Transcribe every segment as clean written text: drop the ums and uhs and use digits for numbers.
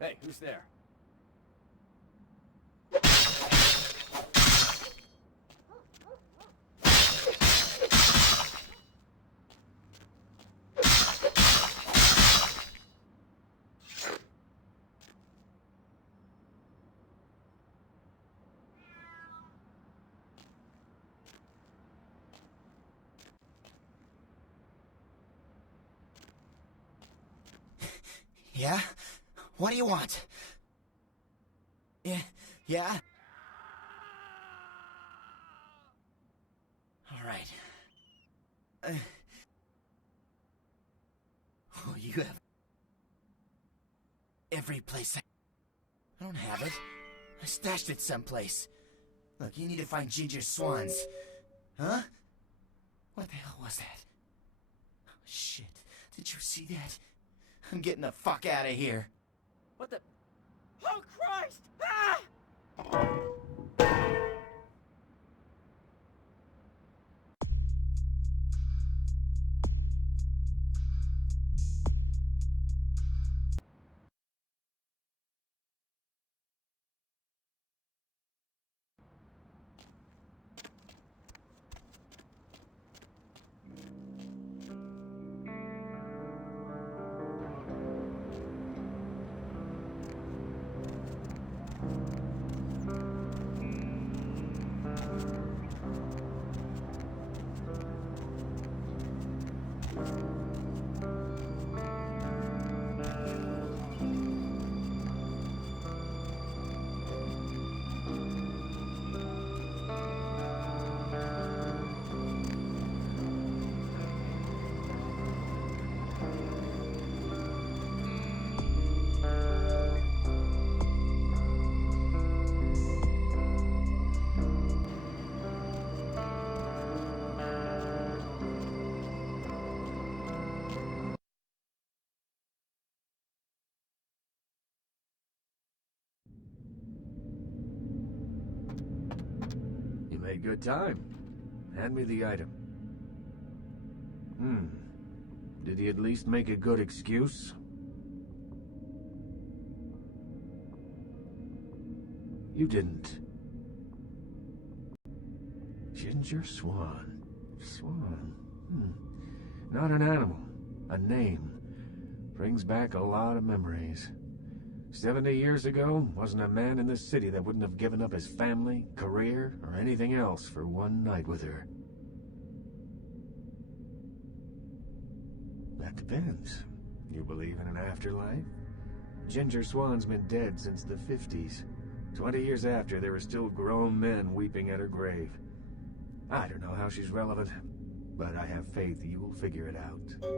Hey, who's there? Yeah? What do you want? Yeah? Alright. Oh, you have... every place I don't have it. I stashed it someplace. Look, you need to find Ginger Swans. Huh? What the hell was that? Oh, shit. Did you see that? I'm getting the fuck out of here. What the... Oh, Christ! Ah! You made good time. Hand me the item. Did he at least make a good excuse? You didn't. Ginger Swan. Swan. Not an animal. A name. Brings back a lot of memories. 70 years ago, wasn't a man in this city that wouldn't have given up his family, career, or anything else for one night with her. That depends. You believe in an afterlife? Ginger Swan's been dead since the 50s. 20 years after, there were still grown men weeping at her grave. I don't know how she's relevant, but I have faith you will figure it out.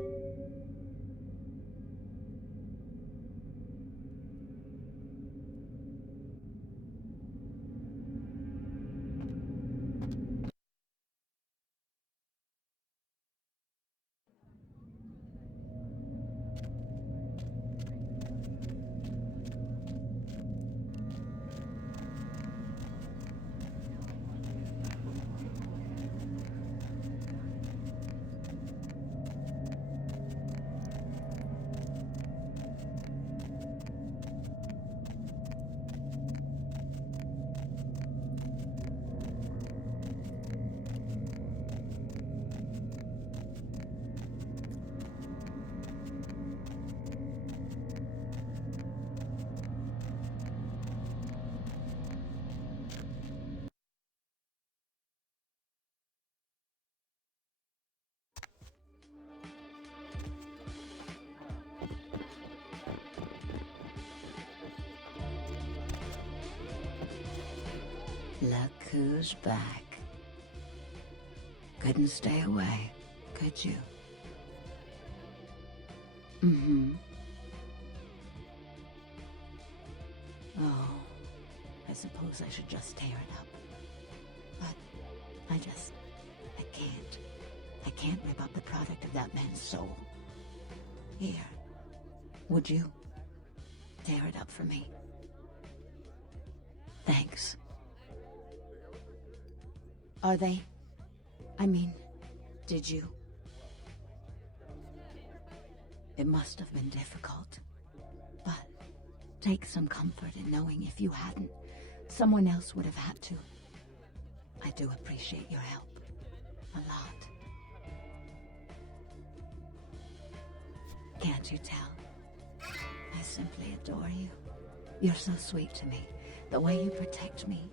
Look who's back. Couldn't stay away, could you? Oh, I suppose I should just tear it up. But I can't. I can't rip up the product of that man's soul. Here, would you tear it up for me? Thanks. Are they? I mean, did you? It must have been difficult, but take some comfort in knowing if you hadn't, someone else would have had to. I do appreciate your help. A lot. Can't you tell? I simply adore you. You're so sweet to me. The way you protect me.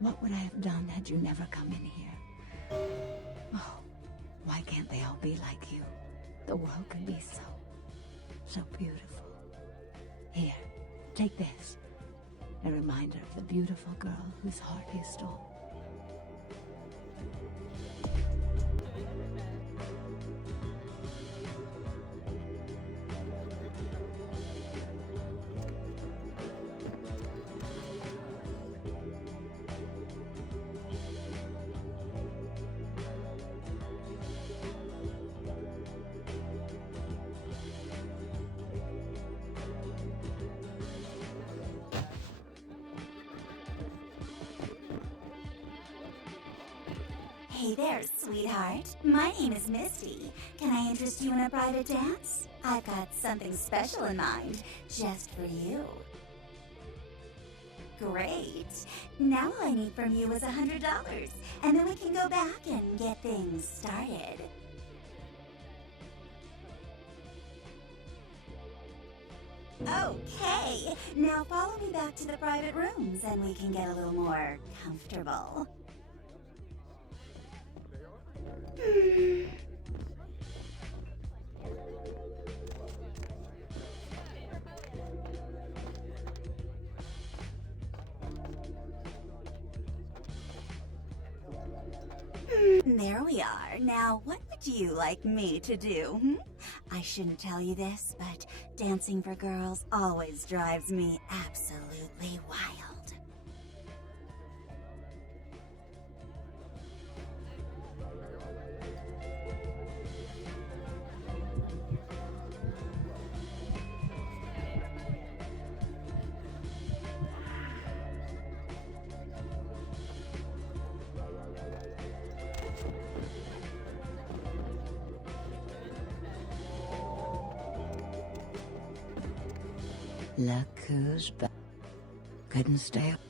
What would I have done had you never come in here? Oh, why can't they all be like you? The world could be so beautiful. Here, take this. A reminder of the beautiful girl whose heart you stole. Hey there, sweetheart. My name is Misty. Can I interest you in a private dance? I've got something special in mind, just for you. Great. Now all I need from you is $100, and then we can go back and get things started. Okay, now follow me back to the private rooms, and we can get a little more comfortable. There we are. Now, what would you like me to do? I shouldn't tell you this, but dancing for girls always drives me absolutely wild. Look who's back. Couldn't stay up.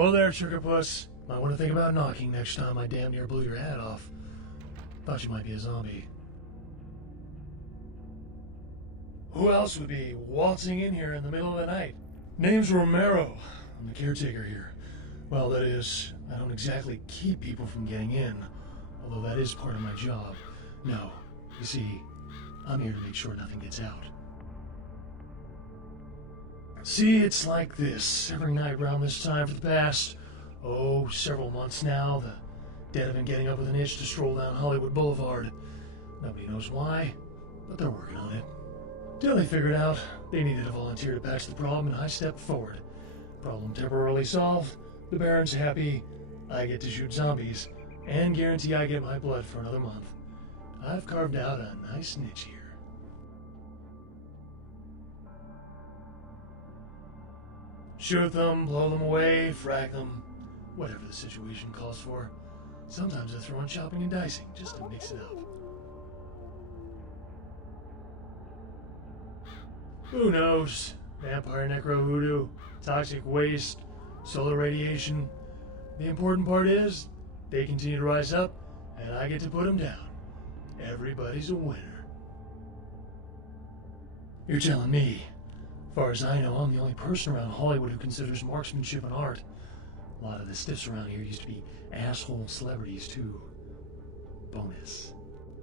Whoa there, Sugarpuss. Might want to think about knocking next time I damn near blew your hat off. Thought you might be a zombie. Who else would be waltzing in here in the middle of the night? Name's Romero. I'm the caretaker here. Well, that is, I don't exactly keep people from getting in, although that is part of my job. No, you see, I'm here to make sure nothing gets out. See, it's like this. Every night around this time for the past, several months now, the dead have been getting up with an itch to stroll down Hollywood Boulevard. Nobody knows why, but they're working on it. Till they figured out they needed a volunteer to patch the problem, and I stepped forward. Problem temporarily solved, the Baron's happy, I get to shoot zombies, and guarantee I get my blood for another month. I've carved out a nice niche here. Shoot them, blow them away, frag them, whatever the situation calls for. Sometimes I throw in chopping and dicing, just to mix it up. Who knows? Vampire necro voodoo, toxic waste, solar radiation. The important part is, they continue to rise up, and I get to put them down. Everybody's a winner. You're telling me. As far as I know, I'm the only person around Hollywood who considers marksmanship an art. A lot of the stiffs around here used to be asshole celebrities, too. Bonus.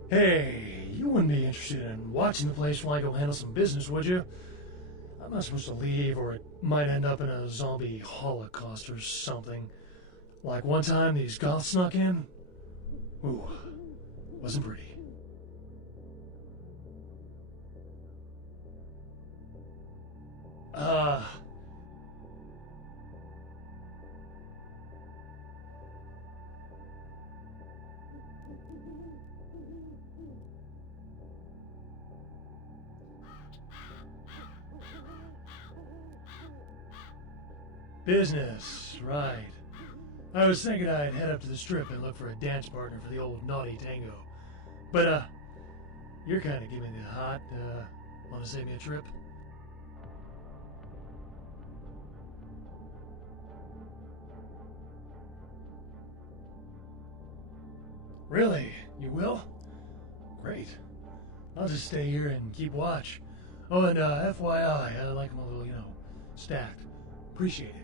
Hey, you wouldn't be interested in watching the place while I go handle some business, would you? I'm not supposed to leave, or it might end up in a zombie holocaust or something. Like one time these goths snuck in. Ooh, wasn't pretty. Business, right. I was thinking I'd head up to the strip and look for a dance partner for the old naughty tango. But, you're kind of giving me the hot. Want to save me a trip? Really? You will? Great. I'll just stay here and keep watch. Oh, and FYI, I like them a little, stacked. Appreciate it.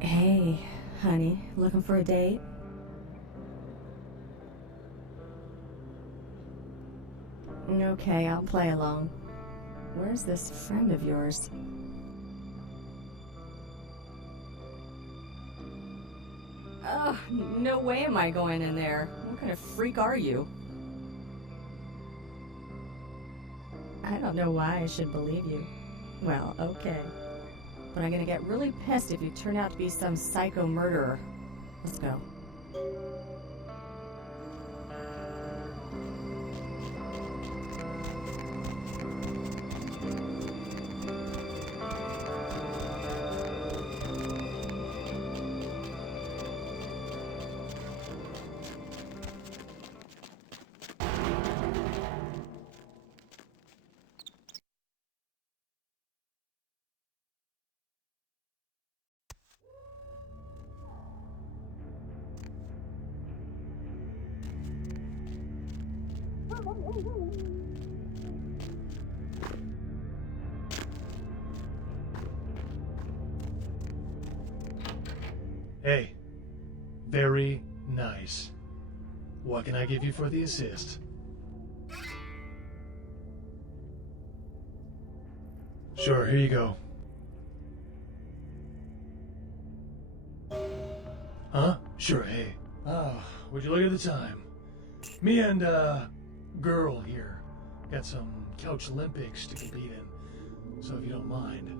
Hey, honey, looking for a date? Okay, I'll play along. Where's this friend of yours? Oh, no way am I going in there. What kind of freak are you? I don't know why I should believe you. Well, okay. But I'm gonna get really pissed if you turn out to be some psycho murderer. Let's go. Hey, very nice. What can I give you for the assist? Sure, here you go. Huh? Sure, hey. Would you look at the time? Me and, girl here got some couch Olympics to compete in, so if you don't mind.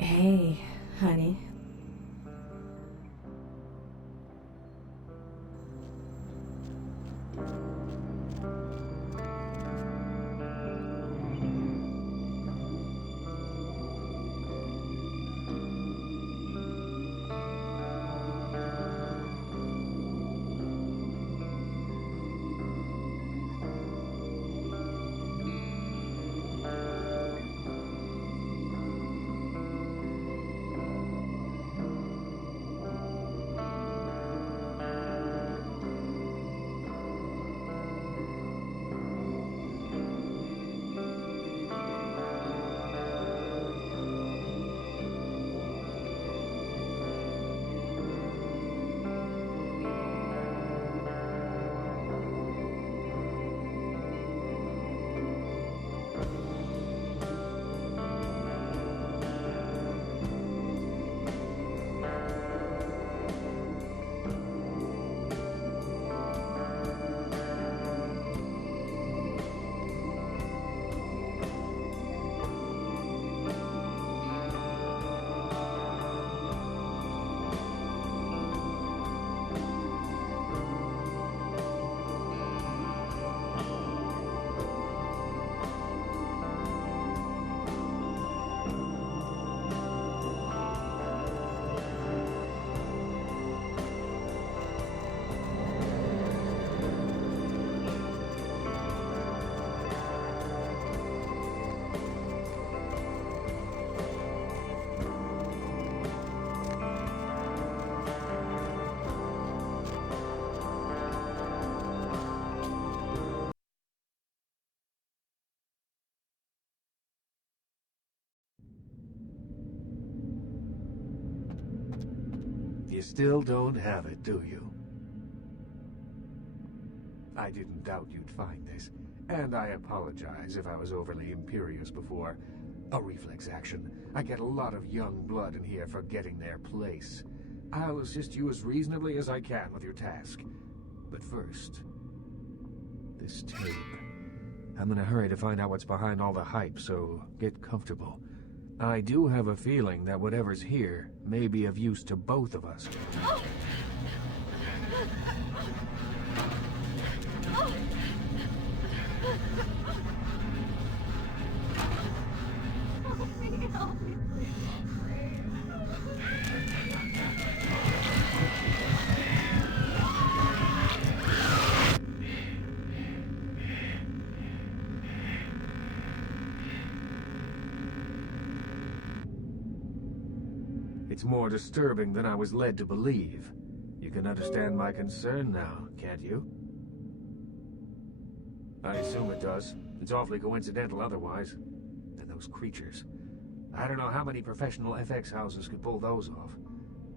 Hey, honey. You still don't have it, do you? I didn't doubt you'd find this. And I apologize if I was overly imperious before. A reflex action. I get a lot of young blood in here forgetting their place. I'll assist you as reasonably as I can with your task. But first, this tape. I'm in a hurry to find out what's behind all the hype, so get comfortable. I do have a feeling that whatever's here may be of use to both of us. It's more disturbing than I was led to believe. You can understand my concern now, can't you? I assume it does. It's awfully coincidental otherwise. And those creatures. I don't know how many professional FX houses could pull those off.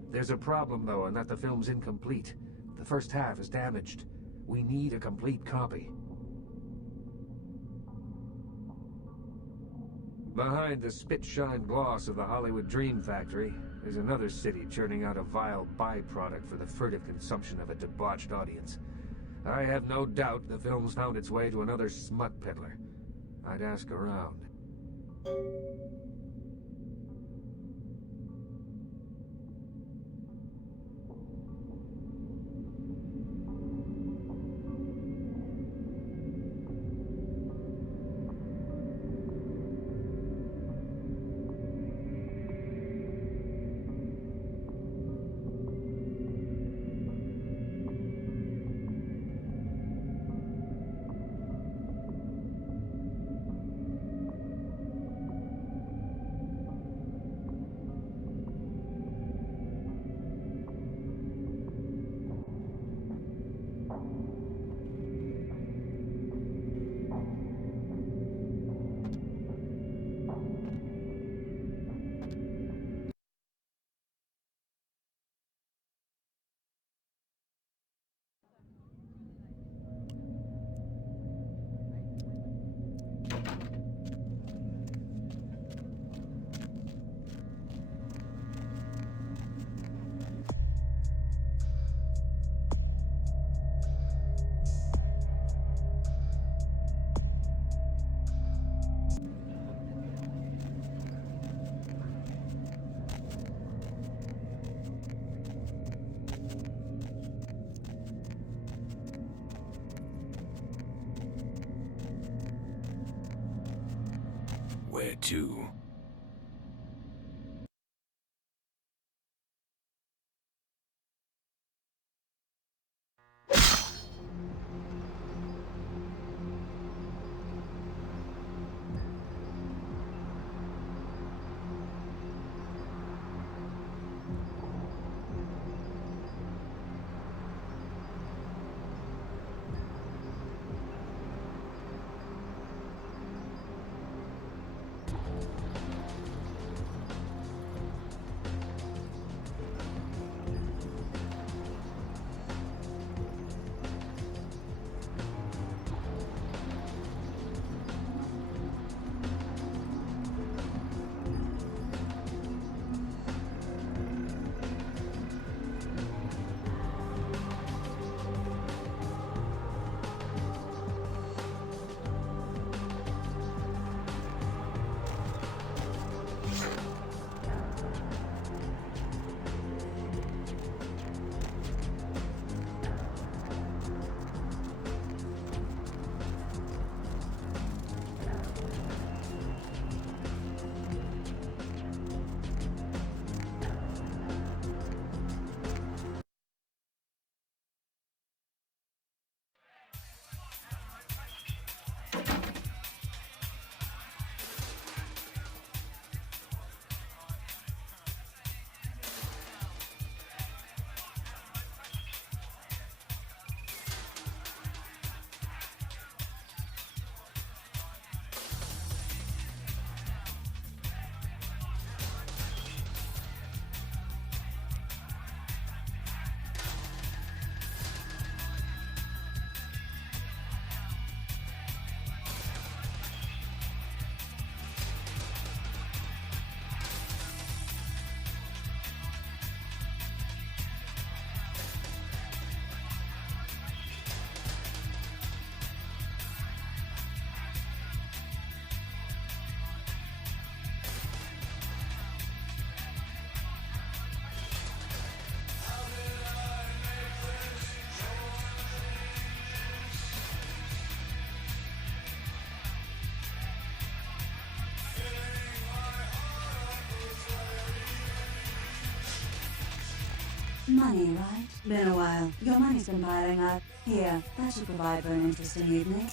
There's a problem, though, in that the film's incomplete. The first half is damaged. We need a complete copy. Behind the spit-shine gloss of the Hollywood Dream Factory, there's another city churning out a vile byproduct for the furtive consumption of a debauched audience. I have no doubt the film's found its way to another smut peddler. I'd ask around. Where to? Money, right? Been a while. Your money's been piling up. Here, that should provide for an interesting evening.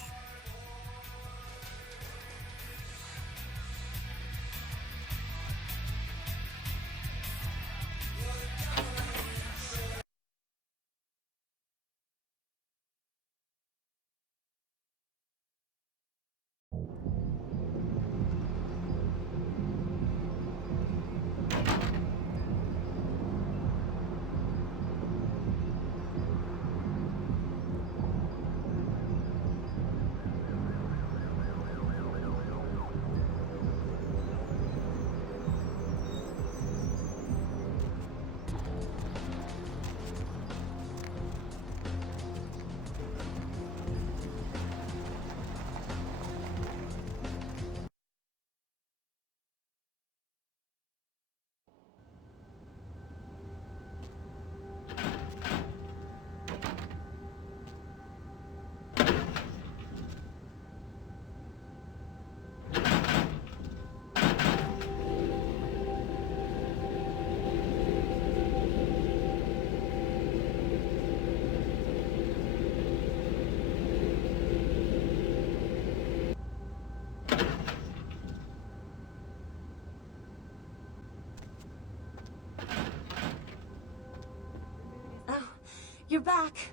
You're back.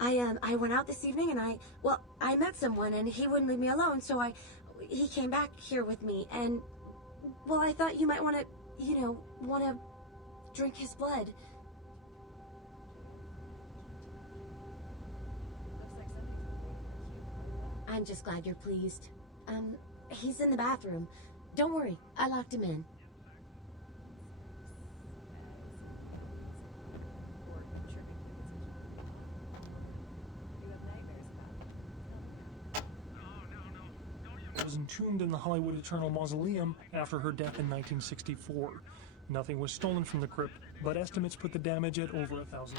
I went out this evening and I met someone and he wouldn't leave me alone, so he came back here with me and, well, I thought you might want to drink his blood. I'm just glad you're pleased. He's in the bathroom. Don't worry, I locked him in. Was entombed in the Hollywood Eternal Mausoleum after her death in 1964. Nothing was stolen from the crypt, but estimates put the damage at over $1,000.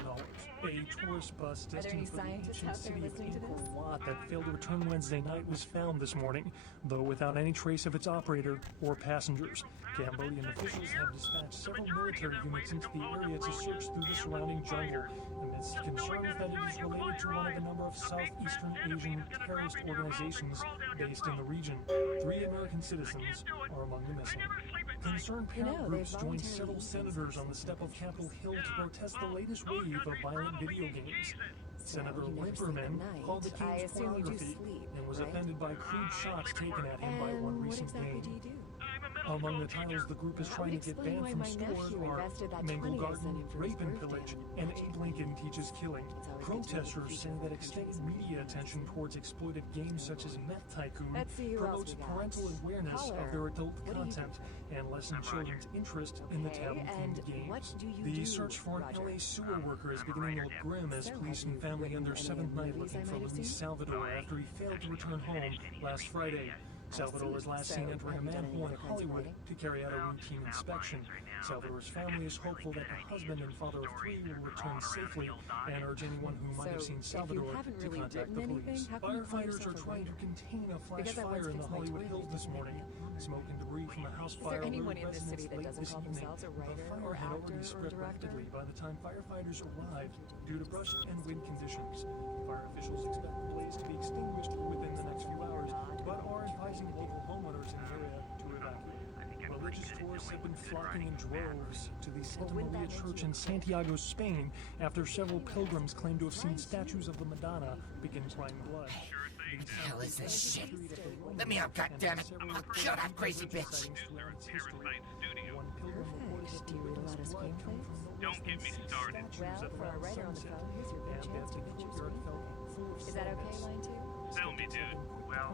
A tourist bus destined for the ancient city of Angkor Wat that failed to return Wednesday night was found this morning, though without any trace of its operator or passengers. Cambodian officials have dispatched several military units into the area to search through the surrounding jungle, amidst concerns that it is related to one of a number of Southeastern Asian terrorist organizations based in the region. 3 American citizens are among the missing. Concerned parent groups joined several senators on the step of Capitol Hill to protest the latest wave of violent video games. Senator Limperman called the games pornography and was offended by crude shots taken at him by one recent game. Among the titles the group is trying to get banned from stores are Mangle Garden, Rape and Pillage, and Abe Lincoln Teaches Killing. Protesters say that extended media attention towards exploitive games such as Meth Tycoon promotes parental awareness of their adult content and lessens children's interest in the taboo-themed game. The search for an LA sewer worker is beginning to look grim as police and family end their 7th night looking for Luis Salvador after he failed to return home last Friday. Salvador was last seen entering a manhole in Hollywood to carry out a routine inspection. Salvador's family is hopeful that the husband and father of 3 will return safely and urge anyone who might have seen Salvador to contact the police. Firefighters are trying to contain a flash fire in the Hollywood Hills this morning. Smoke and debris from a house fire lured residents late this evening. The fire had already spread rapidly by the time firefighters arrived due to brush and wind conditions. Fire officials expect the blaze to be extinguished within the next few hours, but are advising local homeowners in the area to evacuate. Religious tourists have been flocking in droves to the Santa Maria Church in Santiago, Spain, after several pilgrims claim to have seen statues of the Madonna begin crying blood. What the hell is this shit? Let me out, goddammit! I'll kill that crazy bitch! Perfect. Do you read a lot of screenplays? Don't get me started. Well, for our writer on the phone, here's your big chance to pitch your screenplay. Is that okay, line 2? Tell me, dude. Well,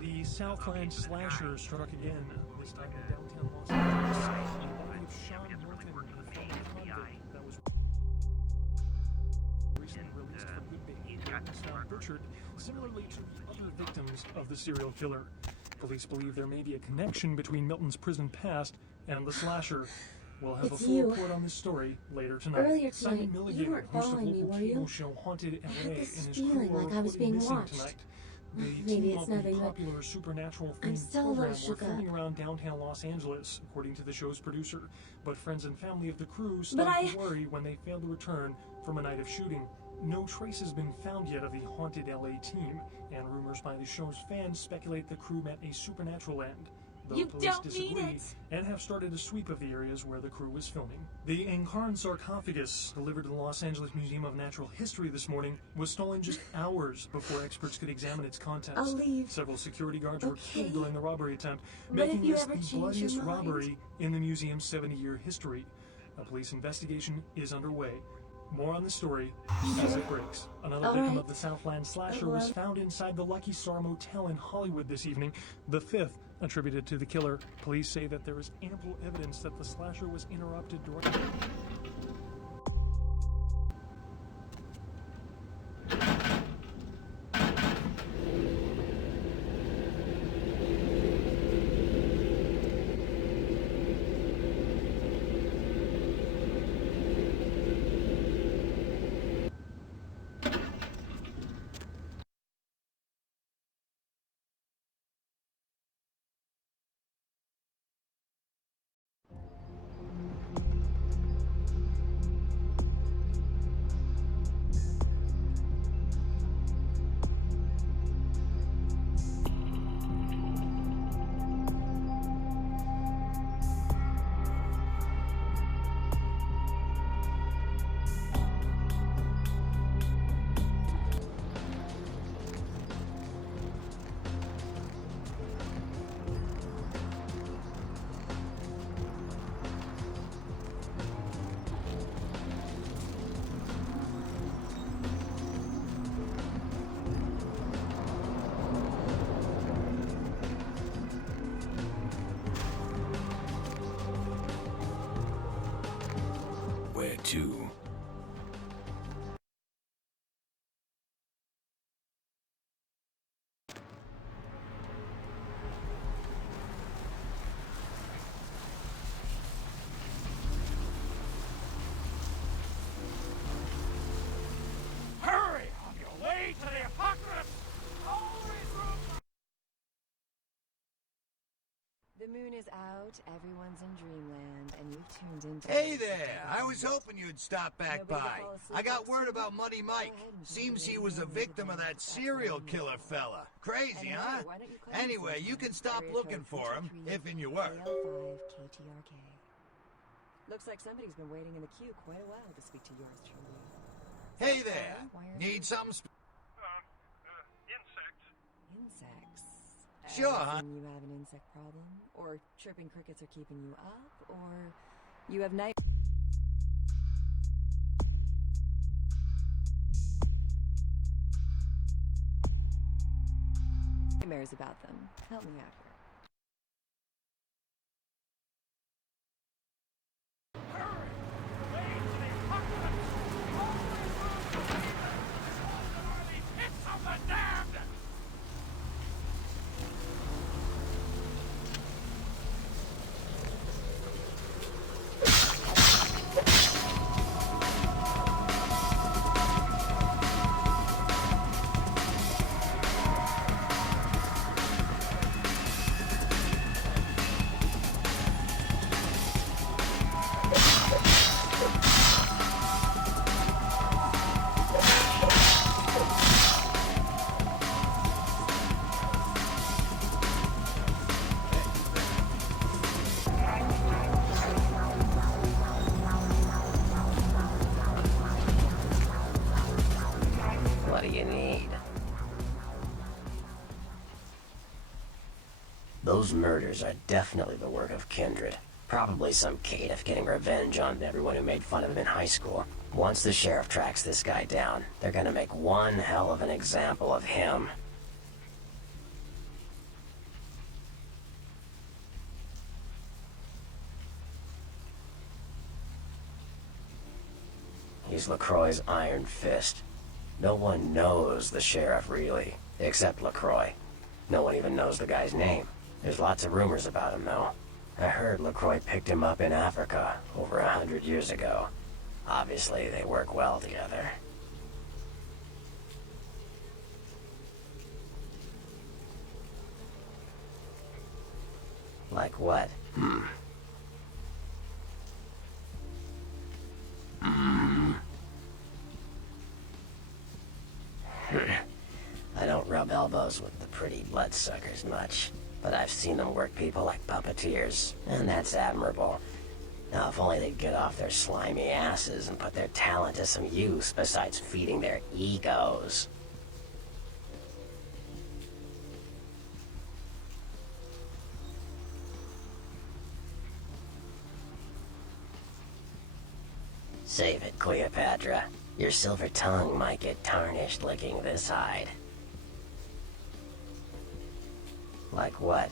the Southland slasher struck again, this time in downtown Los Angeles. The body of Sean Milton, the former convict that was recently released from good behavior, was found butchered, similarly to the other victims of the serial killer. Police believe there may be a connection between Milton's prison past and the slasher. We'll have a full report on this story later tonight. Earlier tonight, you weren't following me, were you? Show Haunted LA, I had this and his feeling crew are like I was reported being missing watched. tonight. The Maybe team it's of the nothing, but popular supernatural I'm themed still a little program were shook up. filming around downtown Los Angeles, according to the show's producer. But friends and family of the crew But started to worry when they failed to return from a night of shooting. No trace has been found yet of the haunted LA team, and rumors by the show's fans speculate the crew met a supernatural end. Though You police don't mean disagree it. and have started a sweep of the areas where the crew was filming. The Encarn sarcophagus, delivered to the Los Angeles Museum of Natural History this morning, was stolen just hours before experts could examine its contents. I'll leave. Several security guards were Okay. killed during the robbery attempt, But making if you this ever the change your bloodiest mind- robbery in the museum's 70-year history. A police investigation is underway. More on the story as it breaks. Another All victim right. of the Southland slasher was found inside the Lucky Star Motel in Hollywood this evening, the fifth attributed to the killer. Police say that there is ample evidence that the slasher was interrupted during... Where to? Hurry on your way to the apocalypse! Always room for... The moon is out, everyone's in dreamland, and you've tuned into... Hey there! I was hoping you'd stop back Nobody by. fall asleep I got next word to about me? Muddy Go Mike. ahead and Seems jump he in was a and victim of everything. that That's serial what I killer fella. Crazy, And huh? hey, why don't you come Anyway, you sometime? can stop Area looking code for him, 53 if you were. AL5 KTRK. Looks like somebody's been waiting in the queue quite a while to speak to yours truly. Hey there! Why are Need you- something Insects. Insects? Sure, As huh? in you have an insect problem? Or chirping crickets are keeping you up? Or you have night... nightmares about them. Help me out here. Hurry! Way to the apocalypse! Always room for believers! Chosen are the pits of the damned! What do you need? Those murders are definitely the work of Kindred. Probably some caitiff getting revenge on everyone who made fun of him in high school. Once the sheriff tracks this guy down, they're gonna make one hell of an example of him. He's LaCroix's Iron Fist. No one knows the sheriff, really, except LaCroix. No one even knows the guy's name. There's lots of rumors about him, though. I heard LaCroix picked him up in Africa over 100 years ago. Obviously, they work well together. Like what? I don't rub elbows with the pretty bloodsuckers much, but I've seen them work people like puppeteers, and that's admirable. Now, if only they'd get off their slimy asses and put their talent to some use besides feeding their egos. Save it, Cleopatra. Your silver tongue might get tarnished licking this hide. Like what?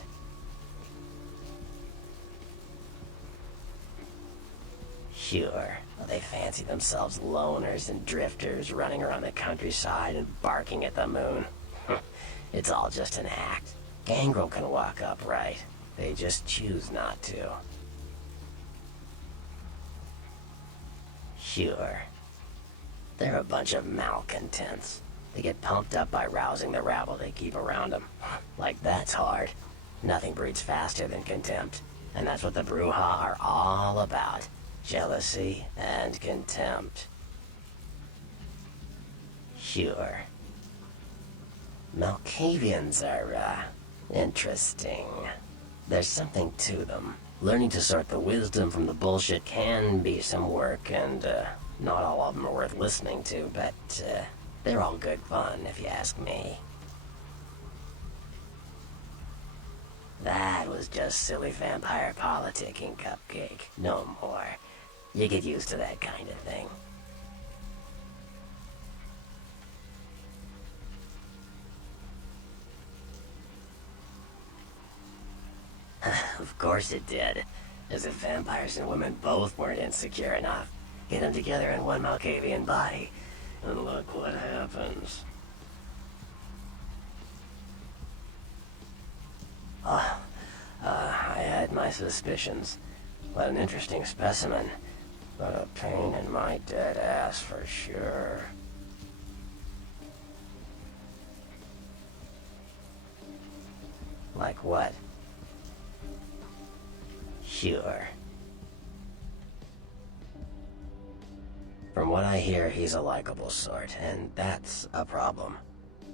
Sure, they fancy themselves loners and drifters running around the countryside and barking at the moon. It's all just an act. Gangrel can walk upright. They just choose not to. Sure. They're a bunch of malcontents. They get pumped up by rousing the rabble they keep around them. Like that's hard. Nothing breeds faster than contempt. And that's what the Bruja are all about. Jealousy and contempt. Sure. Malkavians are, interesting. There's something to them. Learning to sort the wisdom from the bullshit can be some work, and, not all of them are worth listening to, but, they're all good fun, if you ask me. That was just silly vampire politicking, Cupcake. No more. You get used to that kind of thing. Of course it did. As if vampires and women both weren't insecure enough. Get them together in one Malkavian body, and look what happens. I had my suspicions. What an interesting specimen. But a pain in my dead ass for sure. Like what? Sure. From what I hear, he's a likable sort, and that's a problem.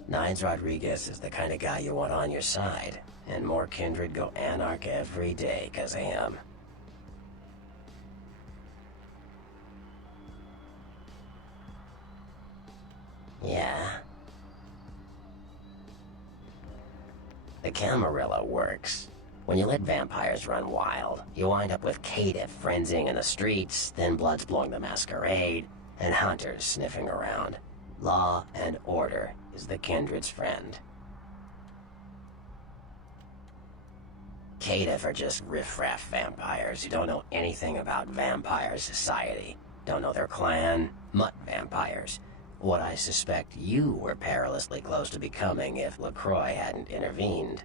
Nines Rodriguez is the kind of guy you want on your side, and more kindred go anarch every day 'cause of him. Yeah. The Camarilla works. When you let vampires run wild, you wind up with caitiff frenzying in the streets, then bloods blowing the masquerade, and hunters sniffing around. Law and order is the kindred's friend. Caitiff are just riffraff vampires who don't know anything about vampire society. Don't know their clan, mutt vampires. What I suspect you were perilously close to becoming if LaCroix hadn't intervened.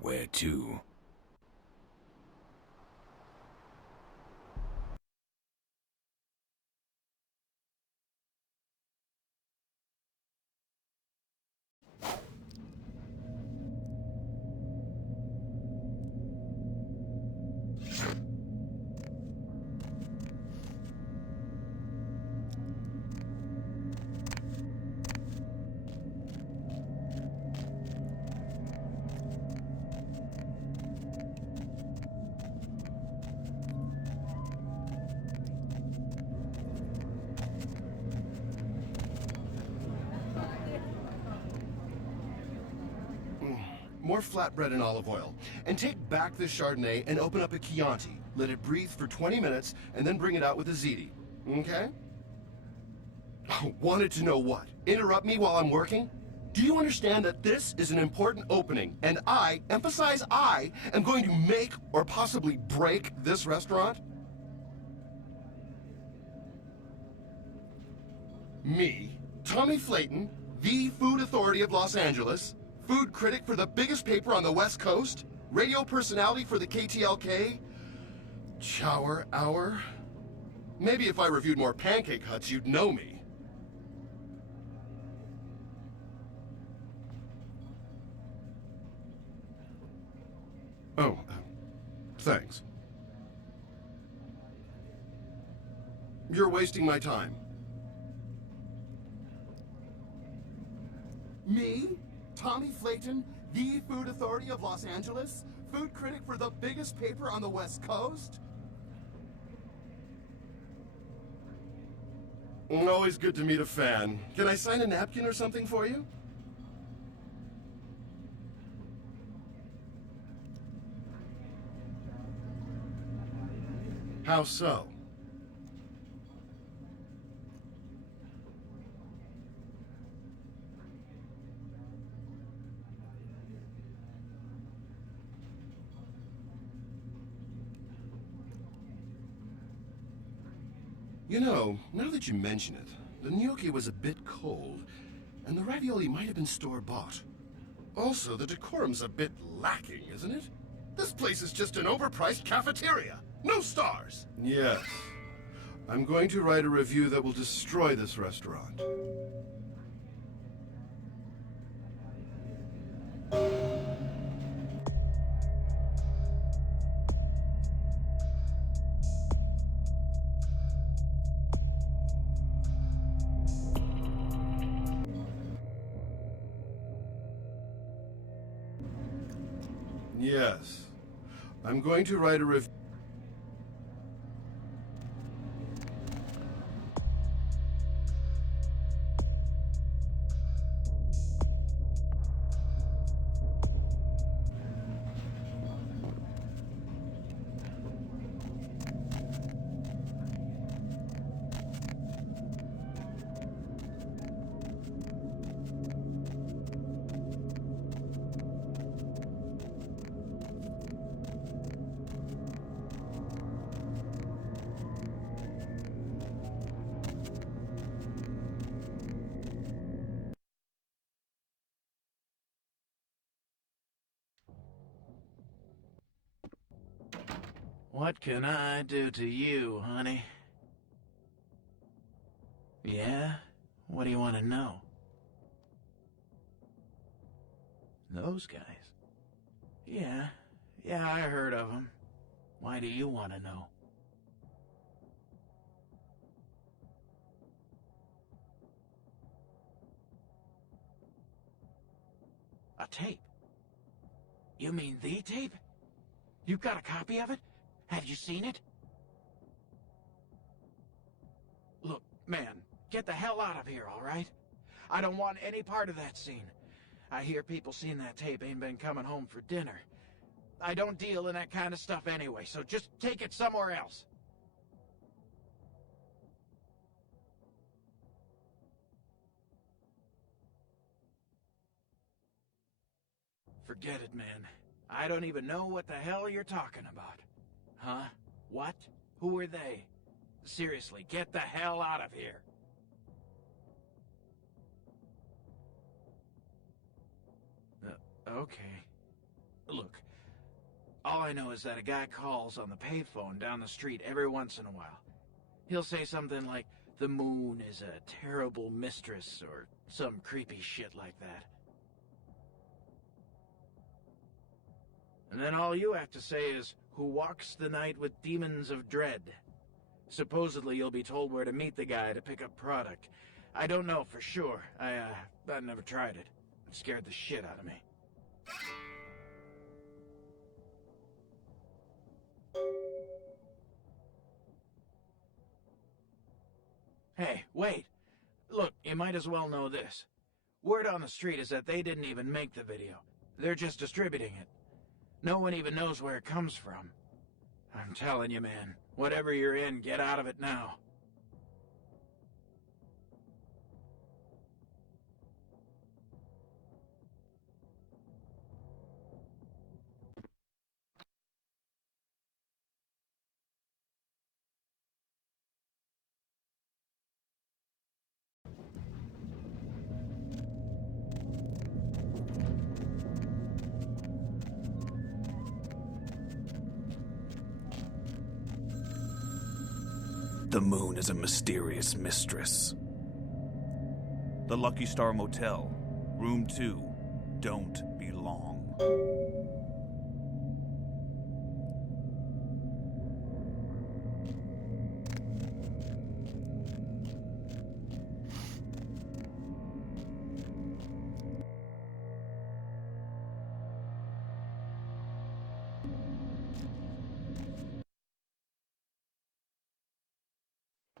Where to? More flatbread and olive oil. And take back the Chardonnay and open up a Chianti. let it breathe for 20 minutes, and then bring it out with a ziti. Okay? Wanted to know what? Interrupt me while I'm working? Do you understand that this is an important opening, and I, emphasize I, am going to make or possibly break this restaurant? Me, Tommy Flayton, the food authority of Los Angeles, food critic for the biggest paper on the West Coast, radio personality for the KTLK, Chower Hour? Maybe if I reviewed more Pancake Huts, you'd know me. Oh, thanks. You're wasting my time. Me? Tommy Flayton, the food authority of Los Angeles? Food critic for the biggest paper on the West Coast? Always good to meet a fan. Can I sign a napkin or something for you? How so? You know, now that you mention it, the gnocchi was a bit cold, and the ravioli might have been store-bought. Also, the decorum's a bit lacking, isn't it? This place is just an overpriced cafeteria. No stars! Yes. I'm going to write a review that will destroy this restaurant. Yes. I'm going to write a review. What can I do to you, honey? Yeah? What do you want to know? Those guys? Yeah, I heard of them. Why do you want to know? A tape? You mean the tape? You've got a copy of it? Have you seen it? Look, man, get the hell out of here, all right? I don't want any part of that scene. I hear people seeing that tape ain't been coming home for dinner. I don't deal in that kind of stuff anyway, so just take it somewhere else. Forget it, man. I don't even know what the hell you're talking about. Huh? What? Who are they? Seriously, get the hell out of here. Okay. Look, all I know is that a guy calls on the payphone down the street every once in a while. He'll say something like, the moon is a terrible mistress, or some creepy shit like that. And then all you have to say is, who walks the night with demons of dread. Supposedly you'll be told where to meet the guy to pick up product. I don't know for sure. I never tried it. It scared the shit out of me. Hey, wait. Look, you might as well know this. Word on the street is that they didn't even make the video. They're just distributing it. No one even knows where it comes from. I'm telling you, man. Whatever you're in, get out of it now. The moon is a mysterious mistress. The Lucky Star Motel, Room 2. Don't be long.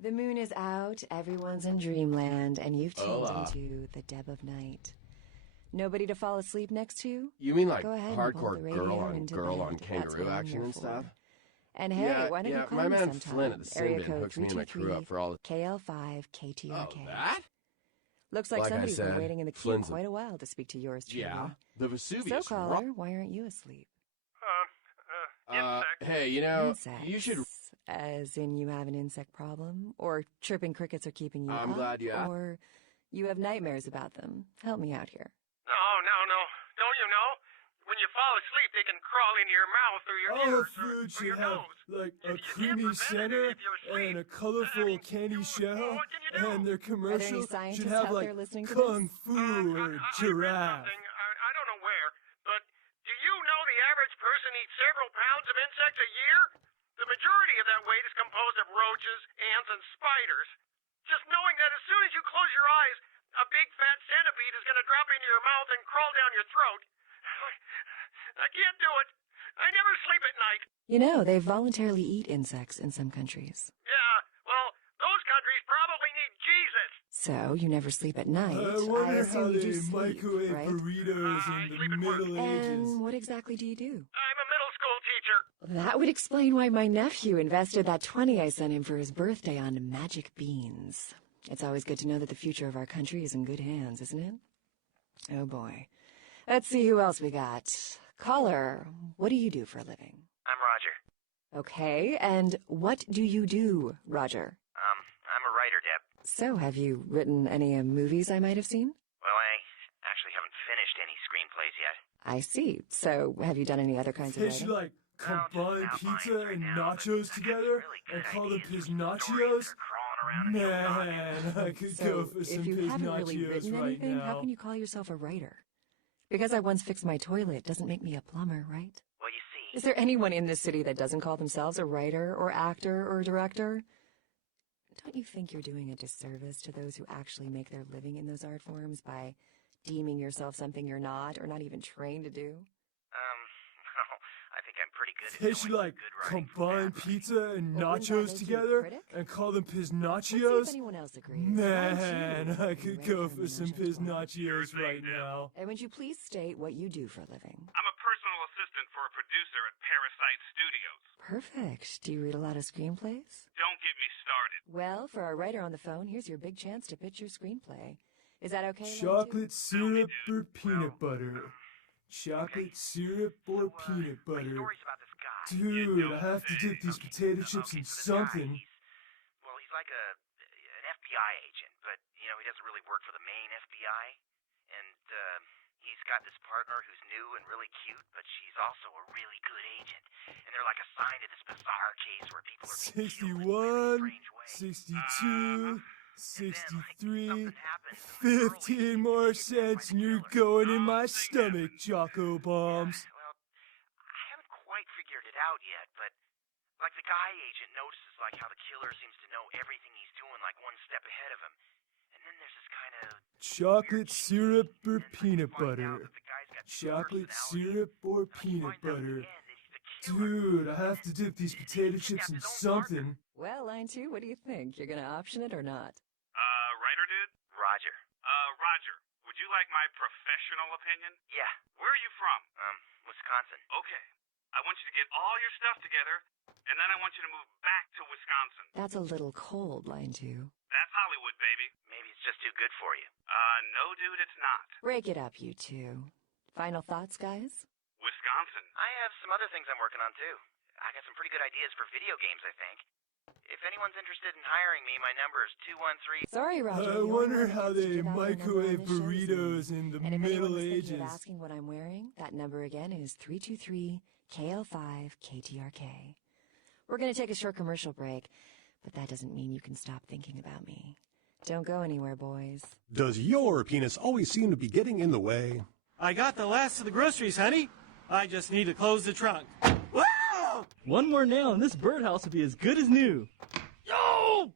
The moon is out, everyone's in dreamland, and you've tuned Hola. into the Deb of Night. Nobody to fall asleep next to? You mean like Go ahead and pull hardcore the radio girl on into girl bed on if that's kangaroo what I'm action here and for. stuff? And hey, Yeah, why don't yeah, you call my me man sometime? Flynn at the Area Symbian code hooks me and my crew up for all the... KL5 KTRK. Oh, that? Looks like Like I somebody's been said, waiting in the queue Flynn's a- quite a while to speak to yours truly. Yeah, the So, Vesuvius. caller, why aren't you asleep? Hey, you know, Insects. you should... As in you have an insect problem? Or chirping crickets are keeping you I'm up? glad you asked. Or you have nightmares about them? Help me out here. No. Don't you know? When you fall asleep, they can crawl into your mouth or your All ears food or should your have nose. like a creamy center and a colorful candy shell, and their commercial should scientists have out like there listening to kung this? fu or giraffe. I don't know where, but do you know the average person eats several pounds of insects a year? The majority of that weight is composed of roaches, ants, and spiders. Just knowing that as soon as you close your eyes, a big fat centipede is going to drop into your mouth and crawl down your throat. I can't do it. I never sleep at night. You know, they voluntarily eat insects in some countries. Yeah, well, those countries probably need Jesus. So, you never sleep at night. I wonder assume how you do they sleep, microwave right? burritos in the Middle Ages. And what exactly do you do? I'm a middle school teacher. That would explain why my nephew invested that 20 I sent him for his birthday on magic beans. It's always good to know that the future of our country is in good hands, isn't it? Oh boy. Let's see who else we got. Caller, what do you do for a living? I'm Roger. Okay, and what do you do, Roger? I'm a writer, Deb. So, have you written any movies I might have seen? Well, I actually haven't finished any screenplays yet. I see. So, have you done any other kinds of They writing? should like combine pizza and nachos together and call them piznachos. Man, I could go for some if you haven't really piznachos written right anything, now. how can you call yourself a writer? Because I once fixed my toilet doesn't make me a plumber, right? Well, you see... Is there anyone in this city that doesn't call themselves a writer or actor or director? Don't you think you're doing a disservice to those who actually make their living in those art forms by deeming yourself something you're not or not even trained to do? Well, I think I'm pretty good at They should like combine pizza and nachos together and call them piznachos. anyone else agrees. Man, I could go for some piznachos right now. And would you please state what you do for a living? I'm a personal assistant for a producer at Parasite Studios. Perfect. Do you read a lot of screenplays? Don't get me started. Well, for our writer on the phone, here's your big chance to pitch your screenplay. Is that okay? Chocolate syrup or peanut butter? Chocolate syrup or peanut butter? Dude, I have to dip these potato chips in something. Well, he's like an FBI agent, but, you know, he doesn't really work for the main FBI. And, he's got this partner who's new and really cute, but she's also a really good agent. And they're like assigned to this bizarre case where people are being 61, 62, 63, 15 more cents and you're going in my stomach, Choco Bombs. Well, I haven't quite figured it out yet, but like the guy agent notices like how the killer seems to know everything he's doing like one step ahead of him. And then there's this kind of Chocolate syrup or peanut butter? Chocolate syrup or peanut butter? Dude, I have to dip these potato chips in something. Well, line 2, what do you think? You're gonna option it or not? Writer dude? Roger. Roger, would you like my professional opinion? Yeah. Where are you from? Wisconsin. Okay. I want you to get all your stuff together, and then I want you to move back to Wisconsin. That's a little cold, line 2. That's Hollywood, baby. Maybe it's just too good for you. No, dude, it's not. Break it up, you two. Final thoughts, guys? Wisconsin. I have some other things I'm working on, too. I got some pretty good ideas for video games, I think. If anyone's interested in hiring me, my number is 213... Sorry, Roger. I wonder how they give out my number microwave on the shows burritos in the and if anyone Middle was thinking Ages. of asking what I'm wearing, that number again is 323-KL5-KTRK. We're going to take a short commercial break, but that doesn't mean you can stop thinking about me. Don't go anywhere, boys. Does your penis always seem to be getting in the way? I got the last of the groceries, honey. I just need to close the trunk. Wow! One more nail and this birdhouse will be as good as new. Yo!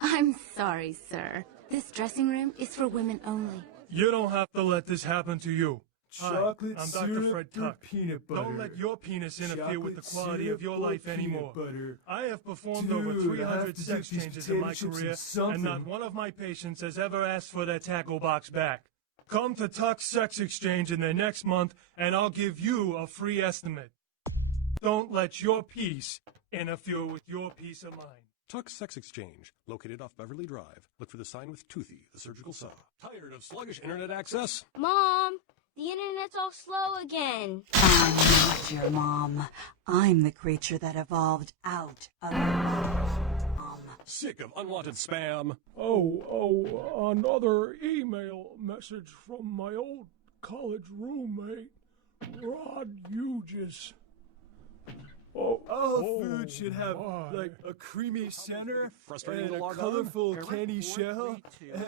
I'm sorry, sir. This dressing room is for women only. You don't have to let this happen to you. Chocolate Hi, I'm Dr. syrup Fred or Tuck. peanut butter? Don't let your penis interfere with the Chocolate quality of your syrup or life peanut anymore. butter? I have performed Dude, over I have 300 to sex dip these changes in my potato chips in career, something. and not one of my patients has ever asked for their tackle box back. Come to Tuck's Sex Exchange in the next month, and I'll give you a free estimate. Don't let your peace interfere with your peace of mind. Tuck's Sex Exchange, located off Beverly Drive. Look for the sign with Toothy, the surgical saw. Tired of sluggish internet access? Mom, the internet's all slow again. I'm not your mom. I'm the creature that evolved out of your mom. Sick of unwanted spam? Another email message from my old college roommate, Rod Hughes. All food should have like a creamy center Frustrating and to a log on? colorful candy shell,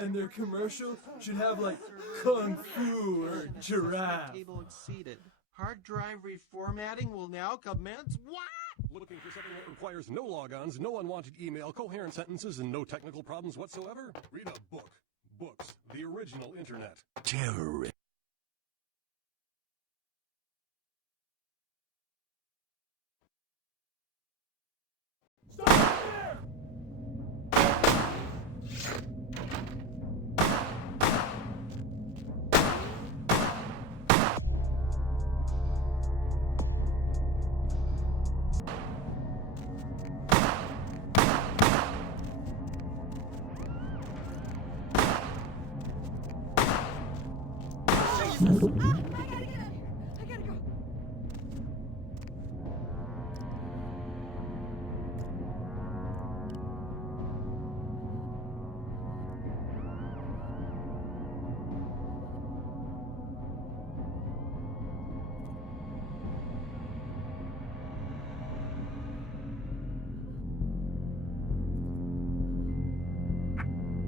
and their commercial should have like kung fu or giraffe. Table exceeded. Hard drive reformatting will now commence. What? Looking for something that requires no logons, no unwanted email, coherent sentences, and no technical problems whatsoever? Read a book. Books. The original internet. Terrorist.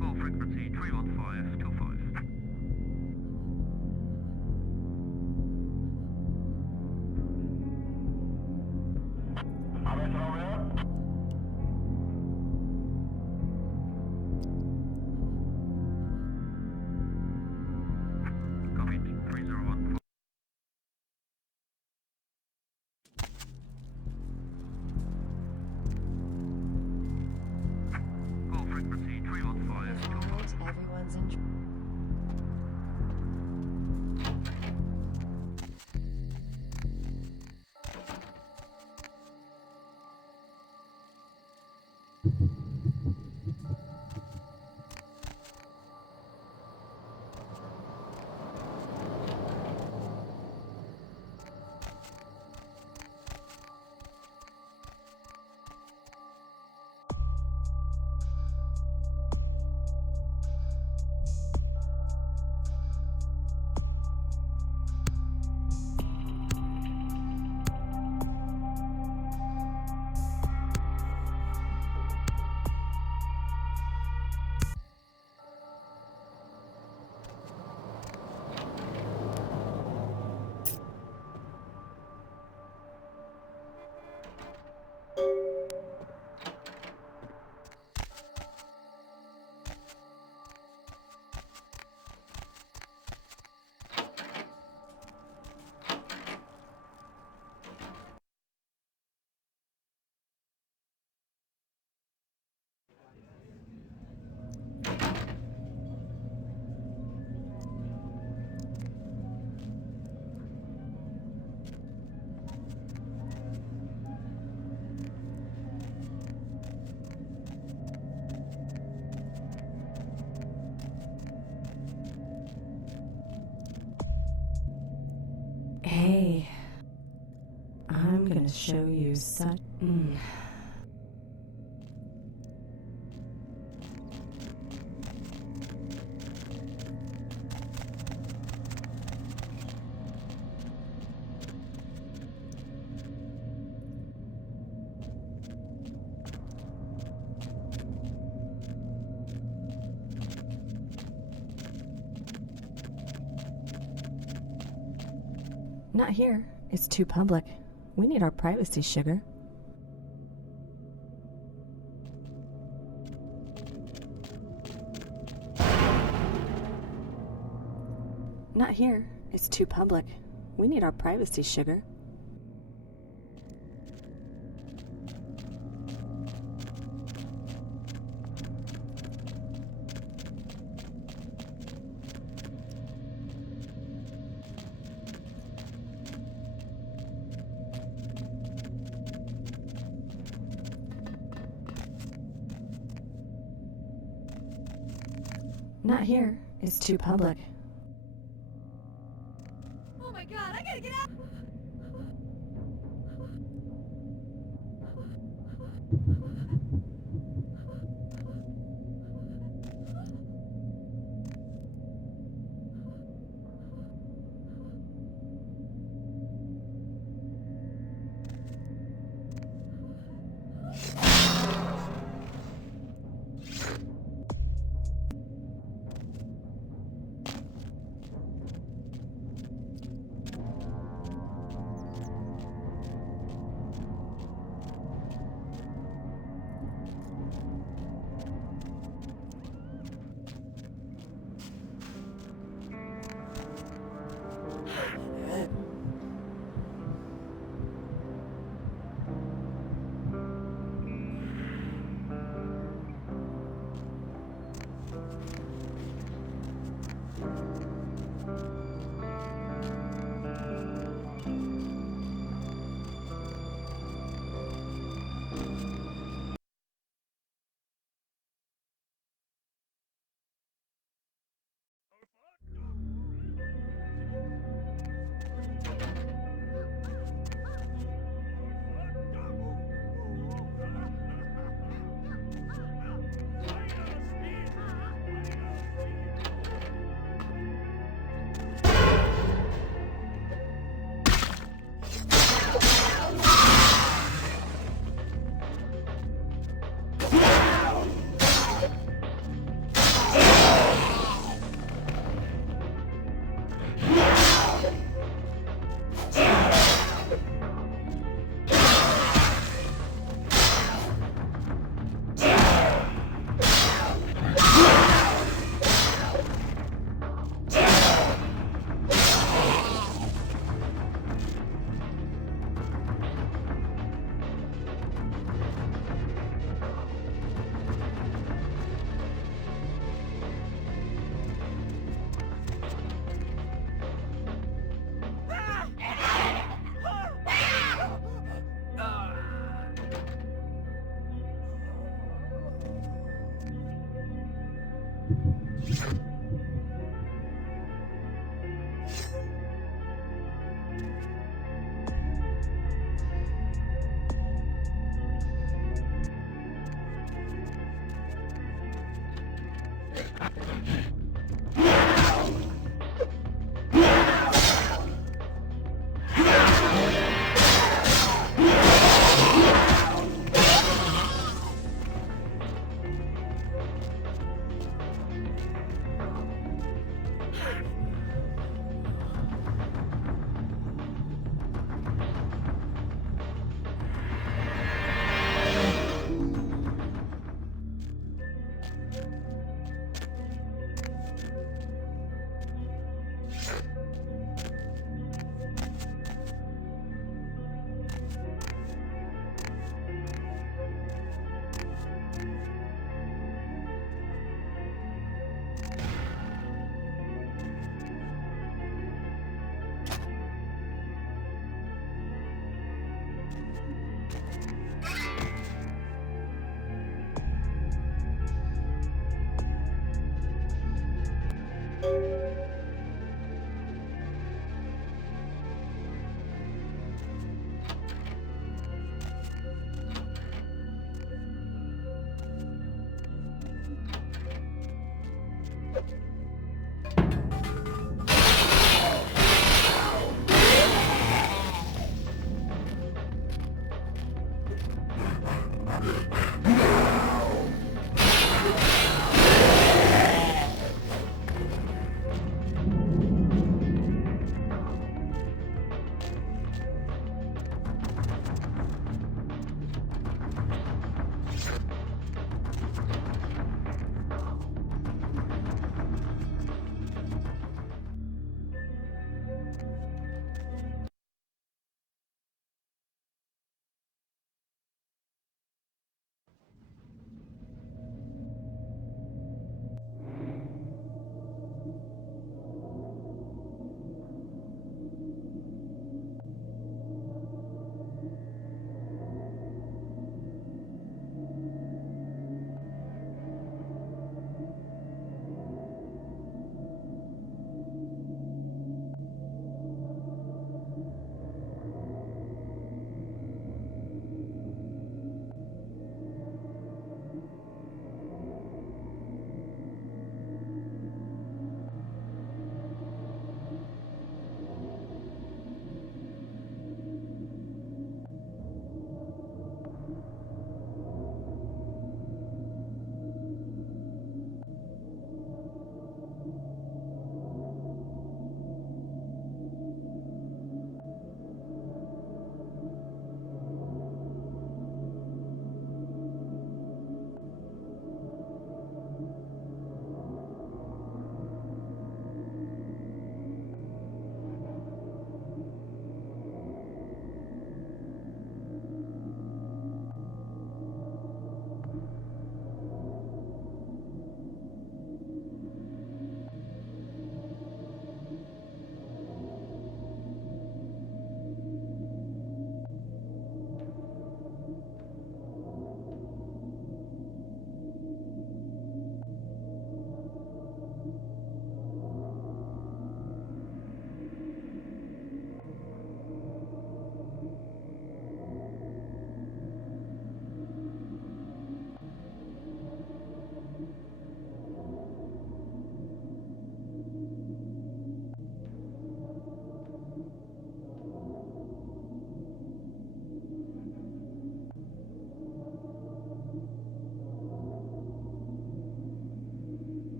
Call frequency 31525. Copy 301. Call frequency 31525. Everyone's in... She's such... Not here. It's too public. We need our privacy, sugar. Not here. It's too public. We need our privacy, sugar. Not here. It's too public. Oh my god, I gotta get out!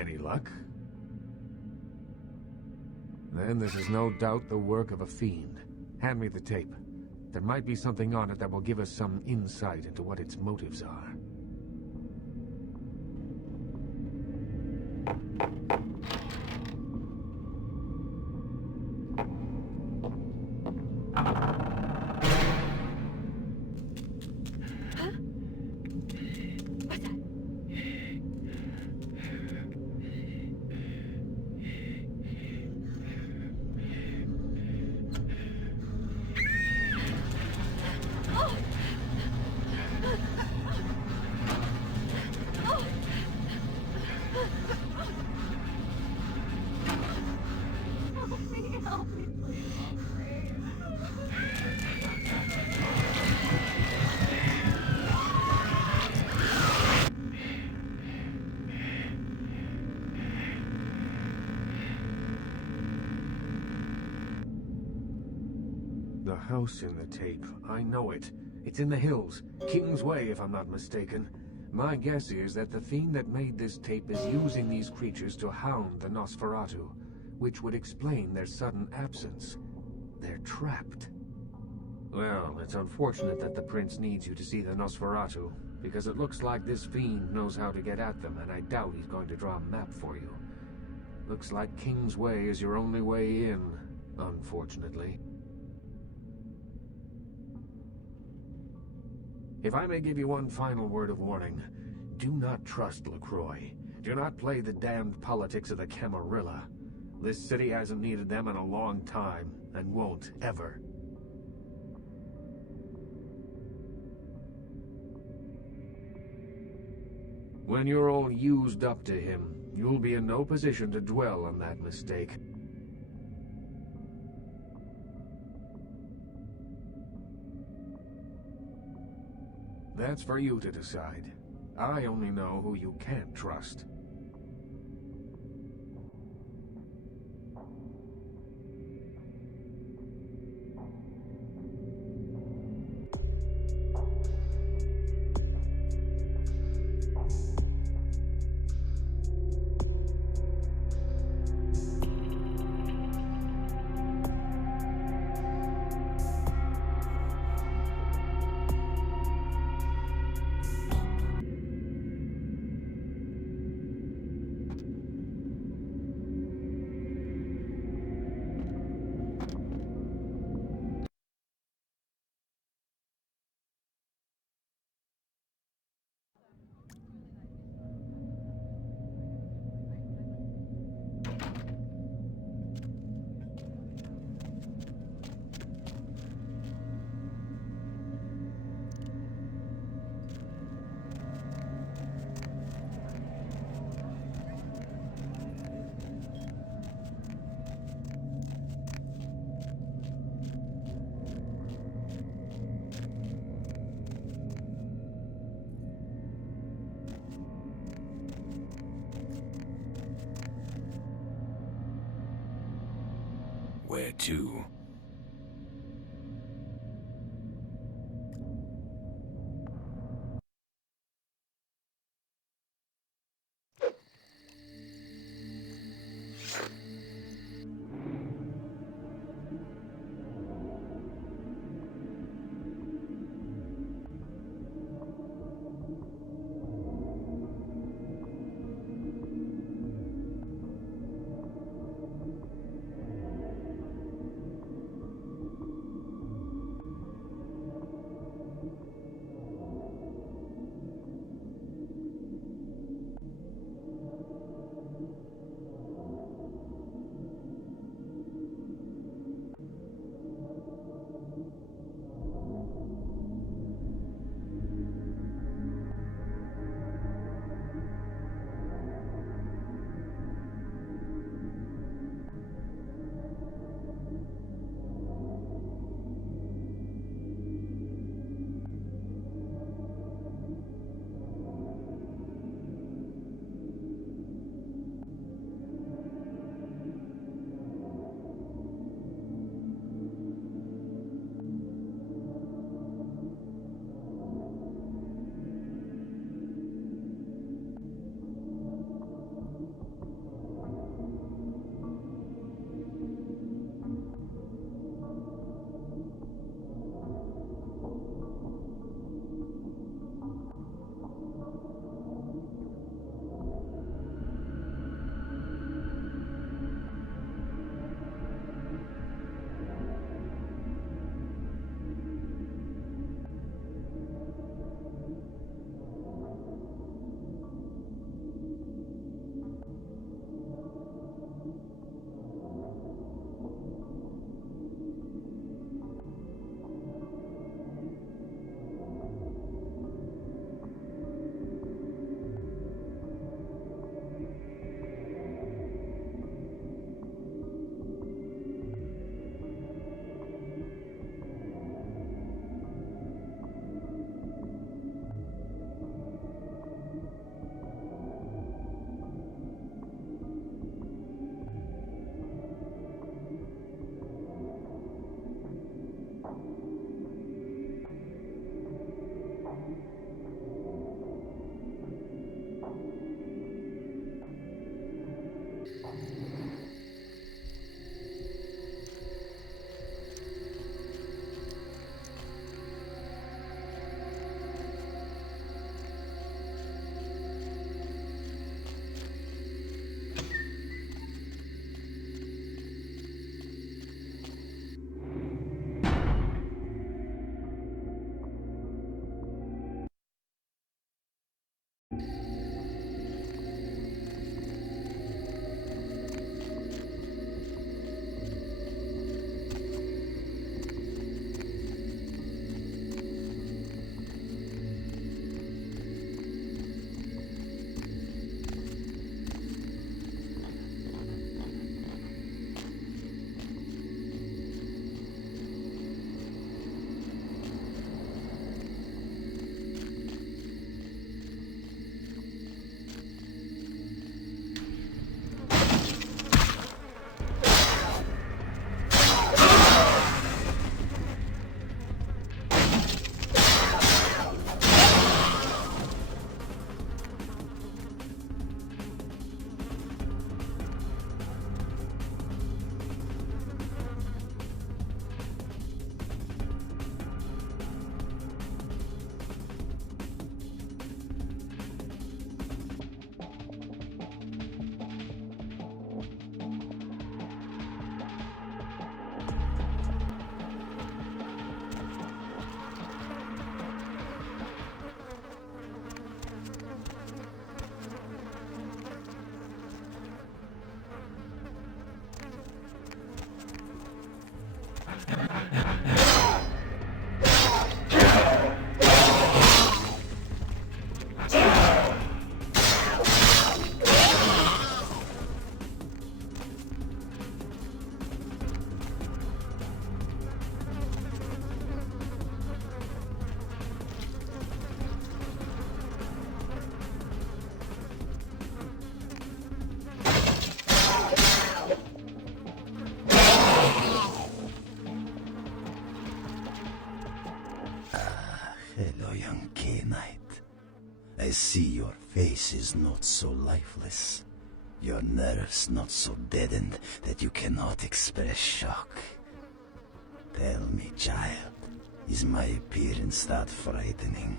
Any luck? Then this is no doubt the work of a fiend. Hand me the tape. There might be something on it that will give us some insight into what its motives are. The house in the tape. I know it. It's in the hills. King's Way, if I'm not mistaken. My guess is that the fiend that made this tape is using these creatures to hound the Nosferatu, which would explain their sudden absence. They're trapped. Well, it's unfortunate that the prince needs you to see the Nosferatu, because it looks like this fiend knows how to get at them, and I doubt he's going to draw a map for you. Looks like King's Way is your only way in, unfortunately. If I may give you one final word of warning, do not trust LaCroix. Do not play the damned politics of the Camarilla. This city hasn't needed them in a long time, and won't ever. When you're all used up to him, you'll be in no position to dwell on that mistake. That's for you to decide. I only know who you can't trust. Where to? Hello, young K-Knight. I see your face is not so lifeless. Your nerves not so deadened that you cannot express shock. Tell me, child, is my appearance that frightening?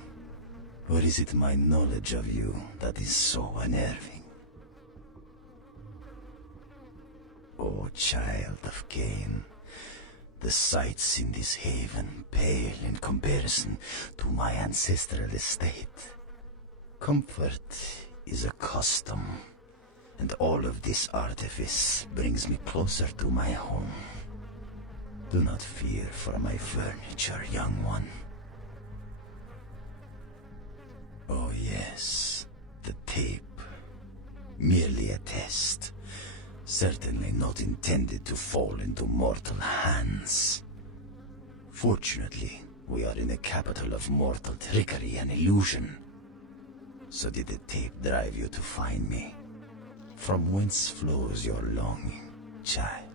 Or is it my knowledge of you that is so unnerving? Oh, child of Cain, the sights in this haven pale in comparison to my ancestral estate. Comfort is a custom, and all of this artifice brings me closer to my home. Do not fear for my furniture, young one. Oh yes, the tape. Merely a test. Certainly not intended to fall into mortal hands. Fortunately, we are in the capital of mortal trickery and illusion. So did the tape drive you to find me? From whence flows your longing, child?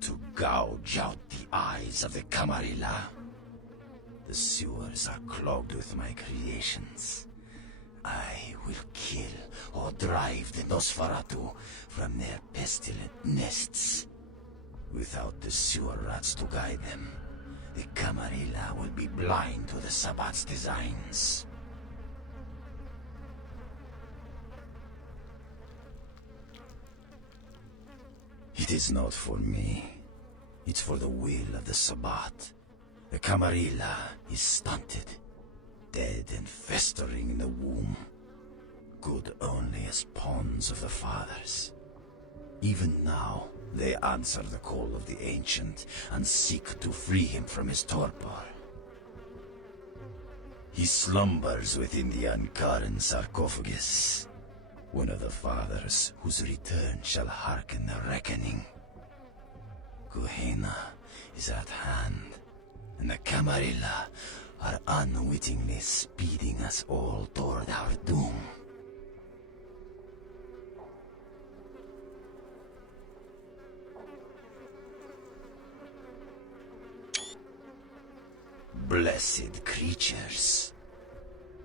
To gouge out the eyes of the Camarilla. The sewers are clogged with my creations. I will kill or drive the Nosferatu from their pestilent nests. Without the sewer rats to guide them, the Camarilla will be blind to the Sabbat's designs. It is not for me. It's for the will of the Sabbat. The Camarilla is stunted, dead and festering in the womb. Good only as pawns of the fathers. Even now, they answer the call of the Ancient and seek to free him from his torpor. He slumbers within the Ankaran sarcophagus, one of the fathers whose return shall hearken the reckoning. Gehenna is at hand, and the Camarilla are unwittingly speeding us all toward our doom. Blessed creatures.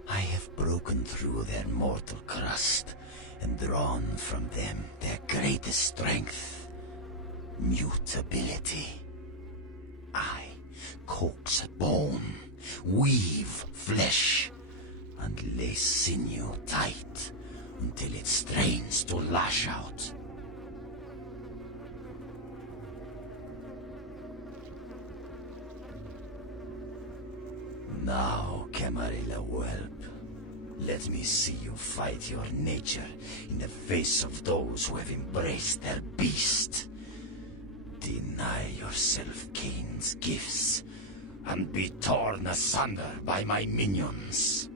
I have broken through their mortal crust and drawn from them their greatest strength, mutability. I coax bone, weave flesh, and lay sinew tight until it strains to lash out. Now, Camarilla whelp, let me see you fight your nature in the face of those who have embraced their beast. Deny yourself Cain's gifts, and be torn asunder by my minions.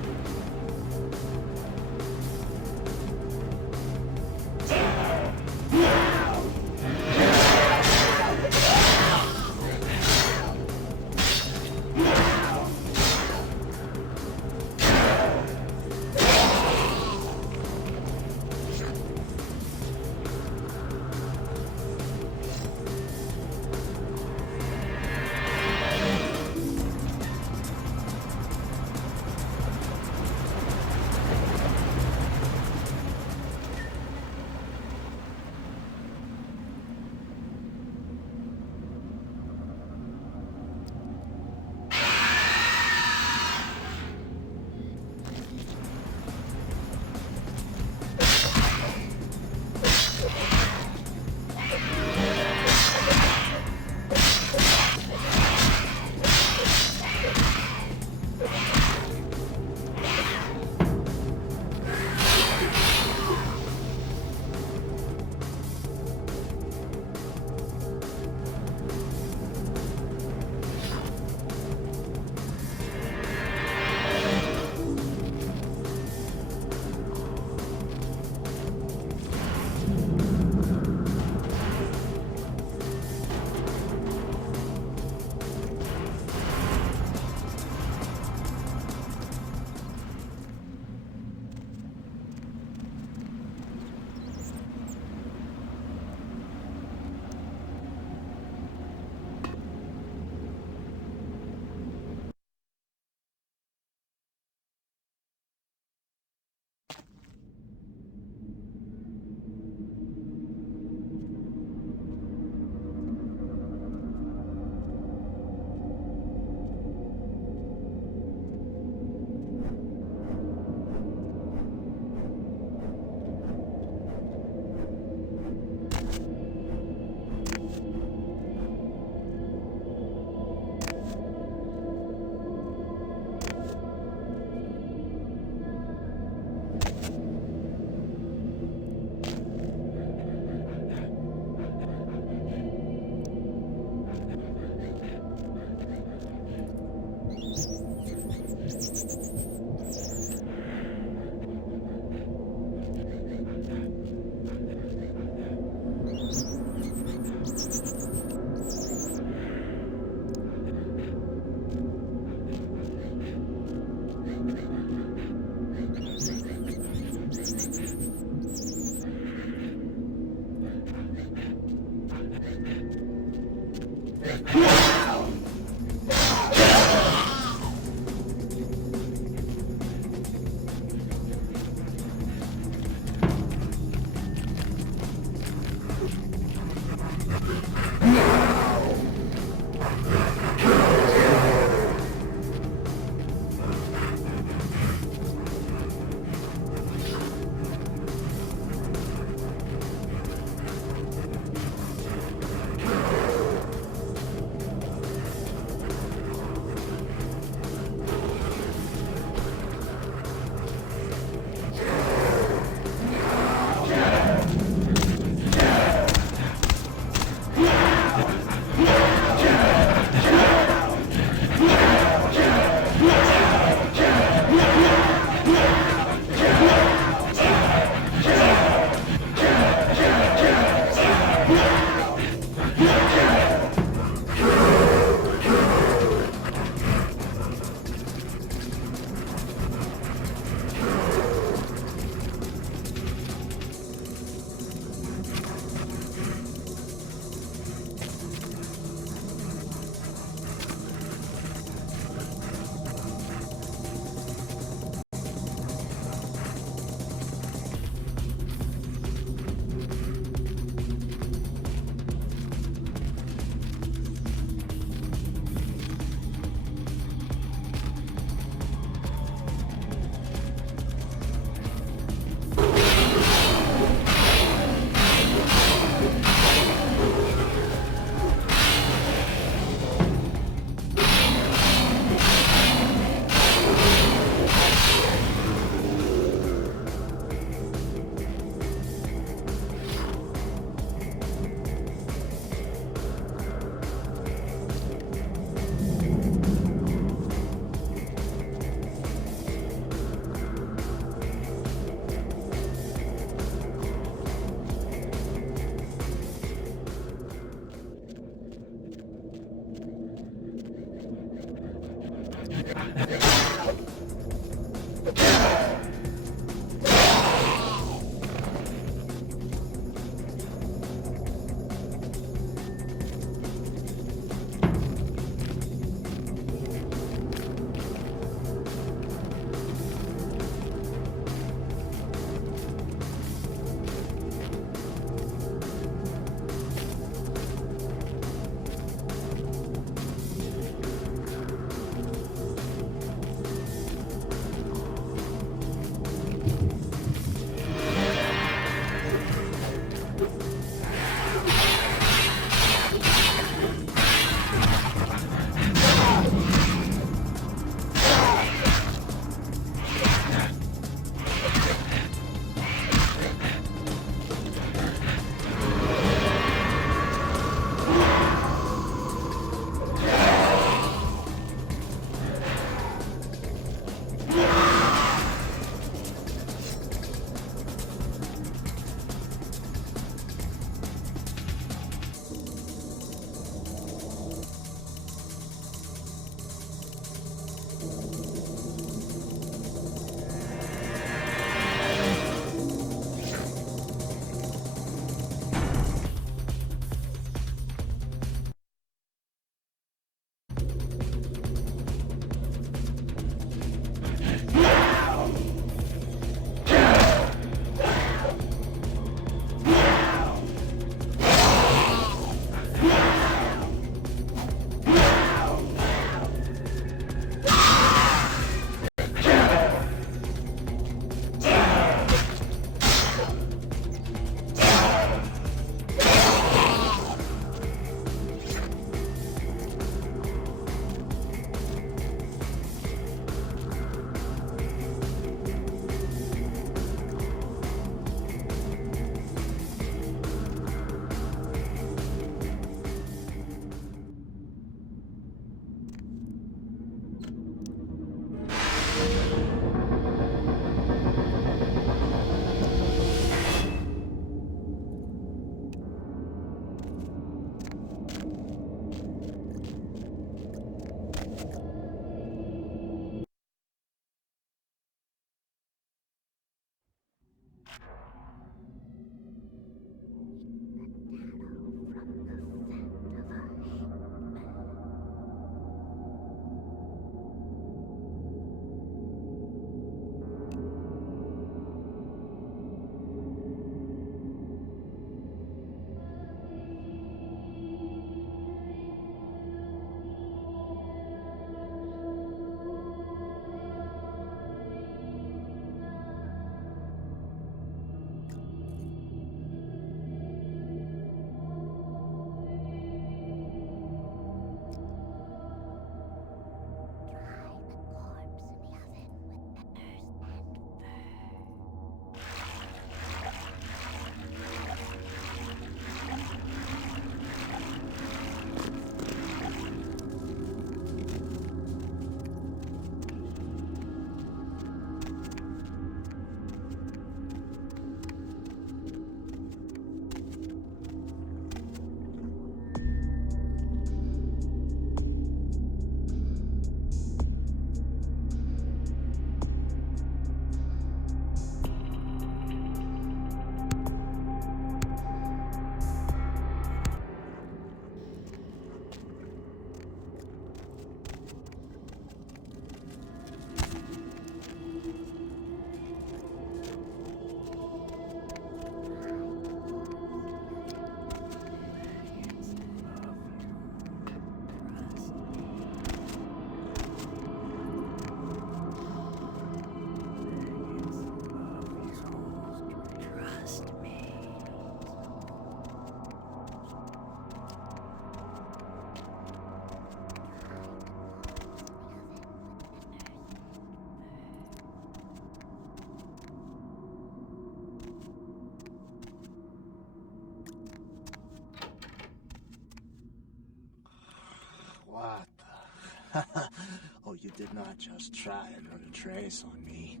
Oh, you did not just try and run a trace on me.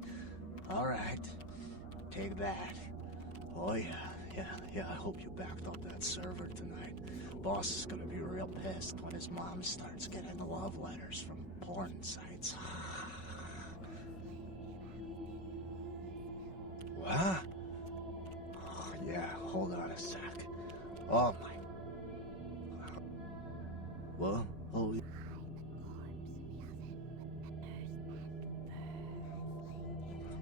All right. Take that. Oh, yeah. I hope you backed up that server tonight. Boss is gonna be real pissed when his mom starts getting love letters from porn sites. What? Oh, yeah, hold on a sec. Oh, my... What? Oh, yeah.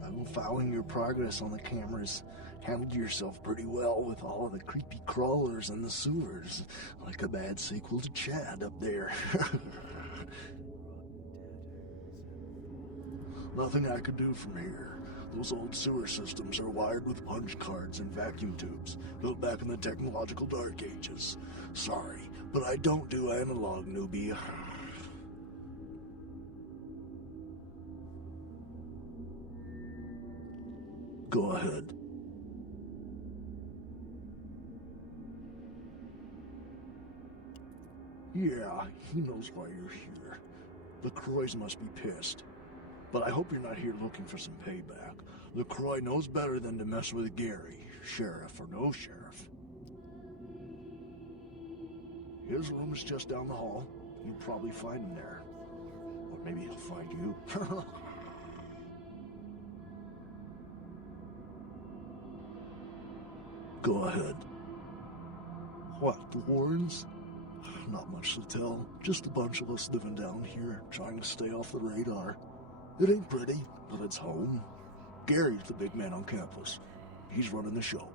I've been following your progress on the cameras. Handled yourself pretty well with all of the creepy crawlers and the sewers. Like a bad sequel to Chad up there. Nothing I could do from here. Those old sewer systems are wired with punch cards and vacuum tubes, built back in the technological dark ages. Sorry, but I don't do analog, newbie. Go ahead. Yeah, he knows why you're here. The Croys must be pissed. But I hope you're not here looking for some payback. LaCroix knows better than to mess with Gary, sheriff or no sheriff. His room is just down the hall. You'll probably find him there. Or maybe he'll find you. Go ahead. What, the Warrens? Not much to tell. Just a bunch of us living down here, trying to stay off the radar. It ain't pretty, but it's home. Gary's the big man on campus. He's running the show.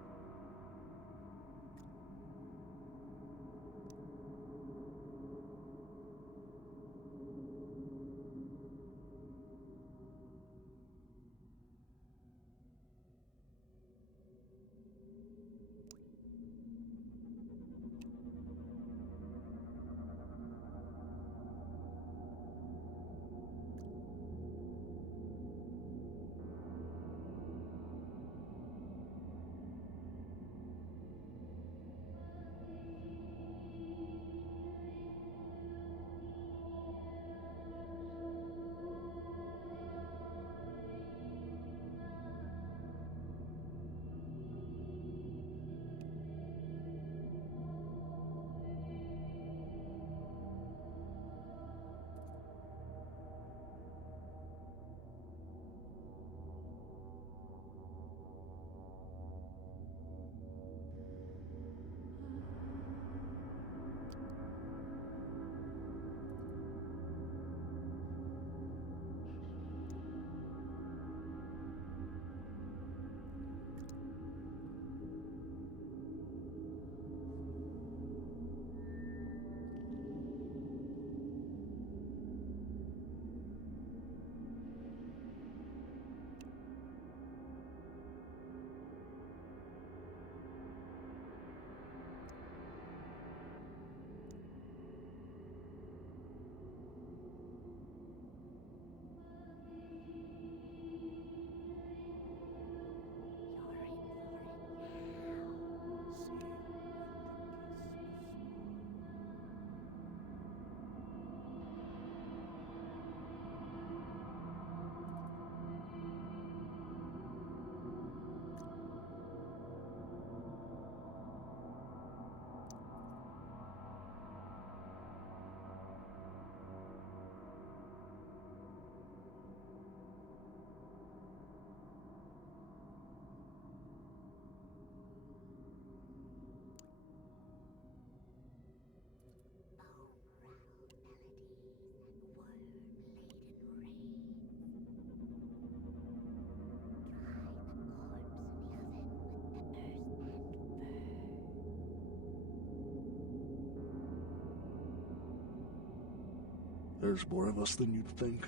There's more of us than you'd think.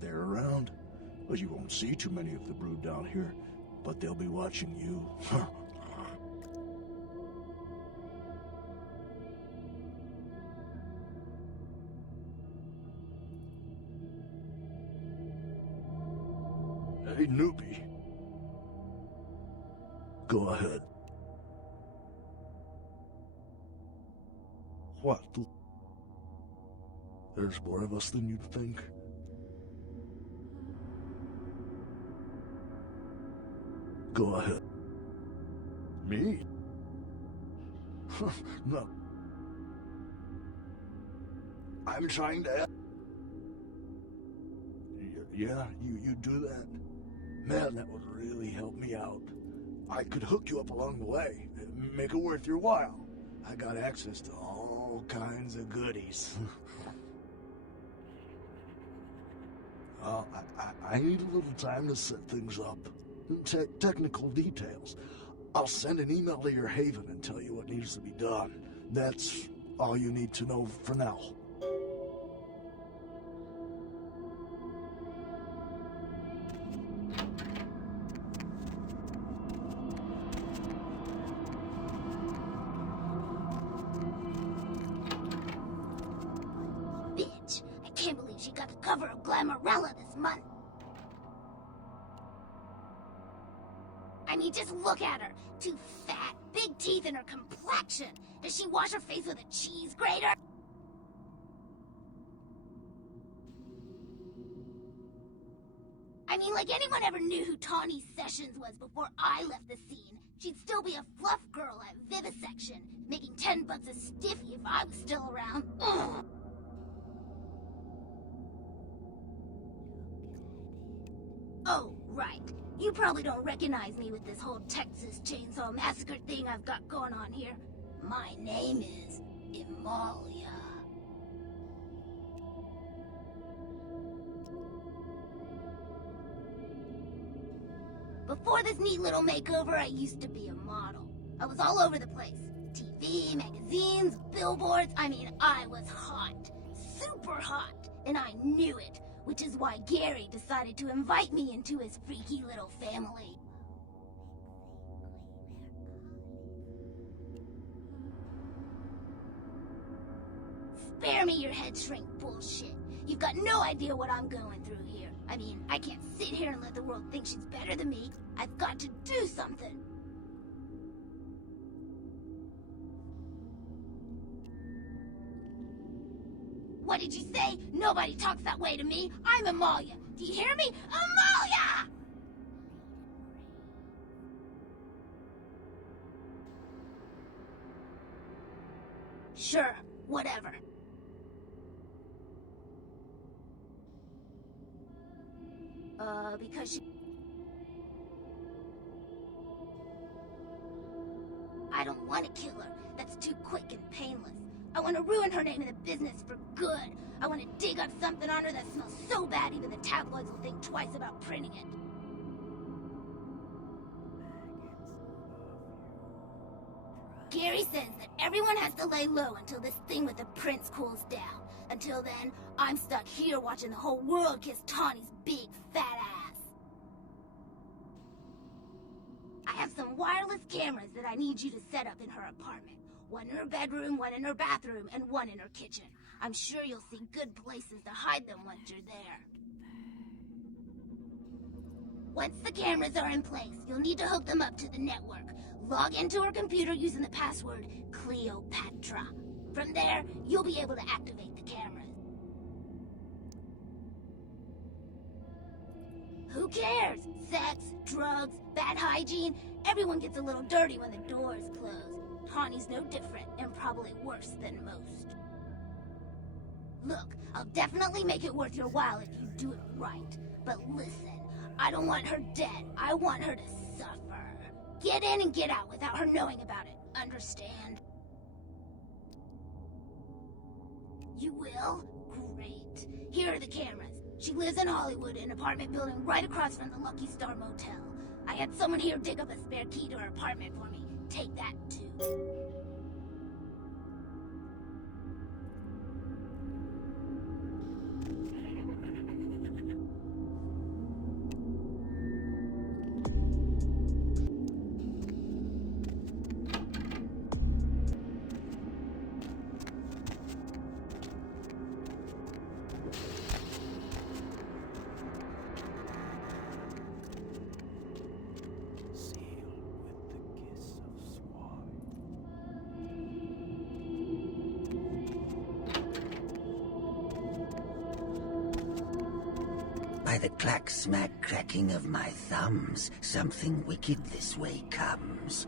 They're around. But you won't see too many of the brood down here. But they'll be watching you. Hey, newbie. Go ahead. What? There's more of us than you'd think. Go ahead. Me? No. I'm trying to... Yeah, you do that? Man, that would really help me out. I could hook you up along the way, make it worth your while. I got access to all kinds of goodies. I need a little time to set things up. Technical details. I'll send an email to your haven and tell you what needs to be done. That's all you need to know for now. Bitch, I can't believe she got the cover of Glamourella this month. I mean, just look at her. Too fat, big teeth, and her complexion. Does she wash her face with a cheese grater? I mean, like anyone ever knew who Tawny Sessions was before I left the scene, she'd still be a fluff girl at Vivisection, making $10 a stiffy if I was still around. Ugh. Oh, right. You probably don't recognize me with this whole Texas Chainsaw Massacre thing I've got going on here. My name is Amalia. Before this neat little makeover, I used to be a model. I was all over the place. TV, magazines, billboards. I mean, I was hot. Super hot. And I knew it. Which is why Gary decided to invite me into his freaky little family. Spare me your head shrink bullshit. You've got no idea what I'm going through here. I mean, I can't sit here and let the world think she's better than me. I've got to do something. What did you say? Nobody talks that way to me. I'm Amalia. Do you hear me? Amalia! Sure, whatever. Because she... I don't want to kill her. That's too quick and painless. I want to ruin her name in the business for good. I want to dig up something on her that smells so bad even the tabloids will think twice about printing it. Gary says that everyone has to lay low until this thing with the prince cools down. Until then, I'm stuck here watching the whole world kiss Tawny's big fat ass. I have some wireless cameras that I need you to set up in her apartment. One in her bedroom, one in her bathroom, and one in her kitchen. I'm sure you'll see good places to hide them once you're there. Once the cameras are in place, you'll need to hook them up to the network. Log into her computer using the password Cleopatra. From there, you'll be able to activate the cameras. Who cares? Sex, drugs, bad hygiene. Everyone gets a little dirty when the door is closed. Tawny's no different, and probably worse than most. Look, I'll definitely make it worth your while if you do it right. But listen, I don't want her dead. I want her to suffer. Get in and get out without her knowing about it. Understand? You will? Great. Here are the cameras. She lives in Hollywood, in an apartment building right across from the Lucky Star Motel. I had someone here dig up a spare key to her apartment for me. Take that, too. By the clack-smack cracking of my thumbs, something wicked this way comes.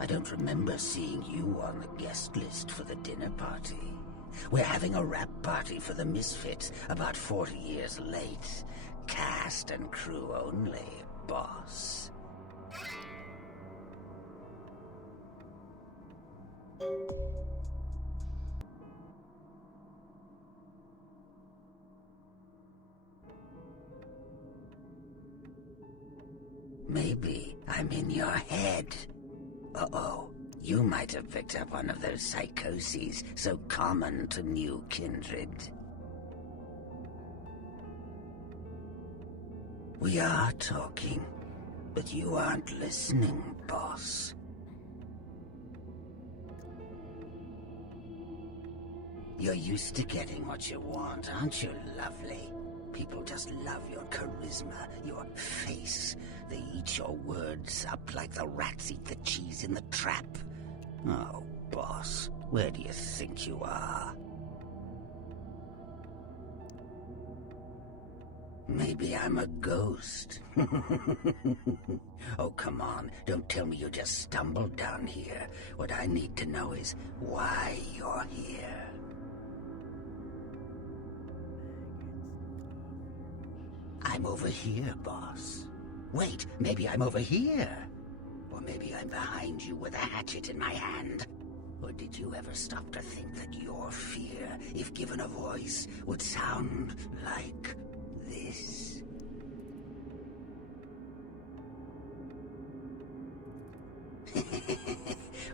I don't remember seeing you on the guest list for the dinner party. We're having a wrap party for the Misfits about 40 years late. Cast and crew only, boss. Maybe I'm in your head. Uh-oh. You might have picked up one of those psychoses so common to new kindred. We are talking, but you aren't listening, boss. You're used to getting what you want, aren't you, lovely? People just love your charisma, your face. They eat your words up like the rats eat the cheese in the trap. Oh, boss, where do you think you are? Maybe I'm a ghost. Oh, come on, don't tell me you just stumbled down here. What I need to know is why you're here. I'm over here, boss. Wait, maybe I'm over here. Or maybe I'm behind you with a hatchet in my hand. Or did you ever stop to think that your fear, if given a voice, would sound like this?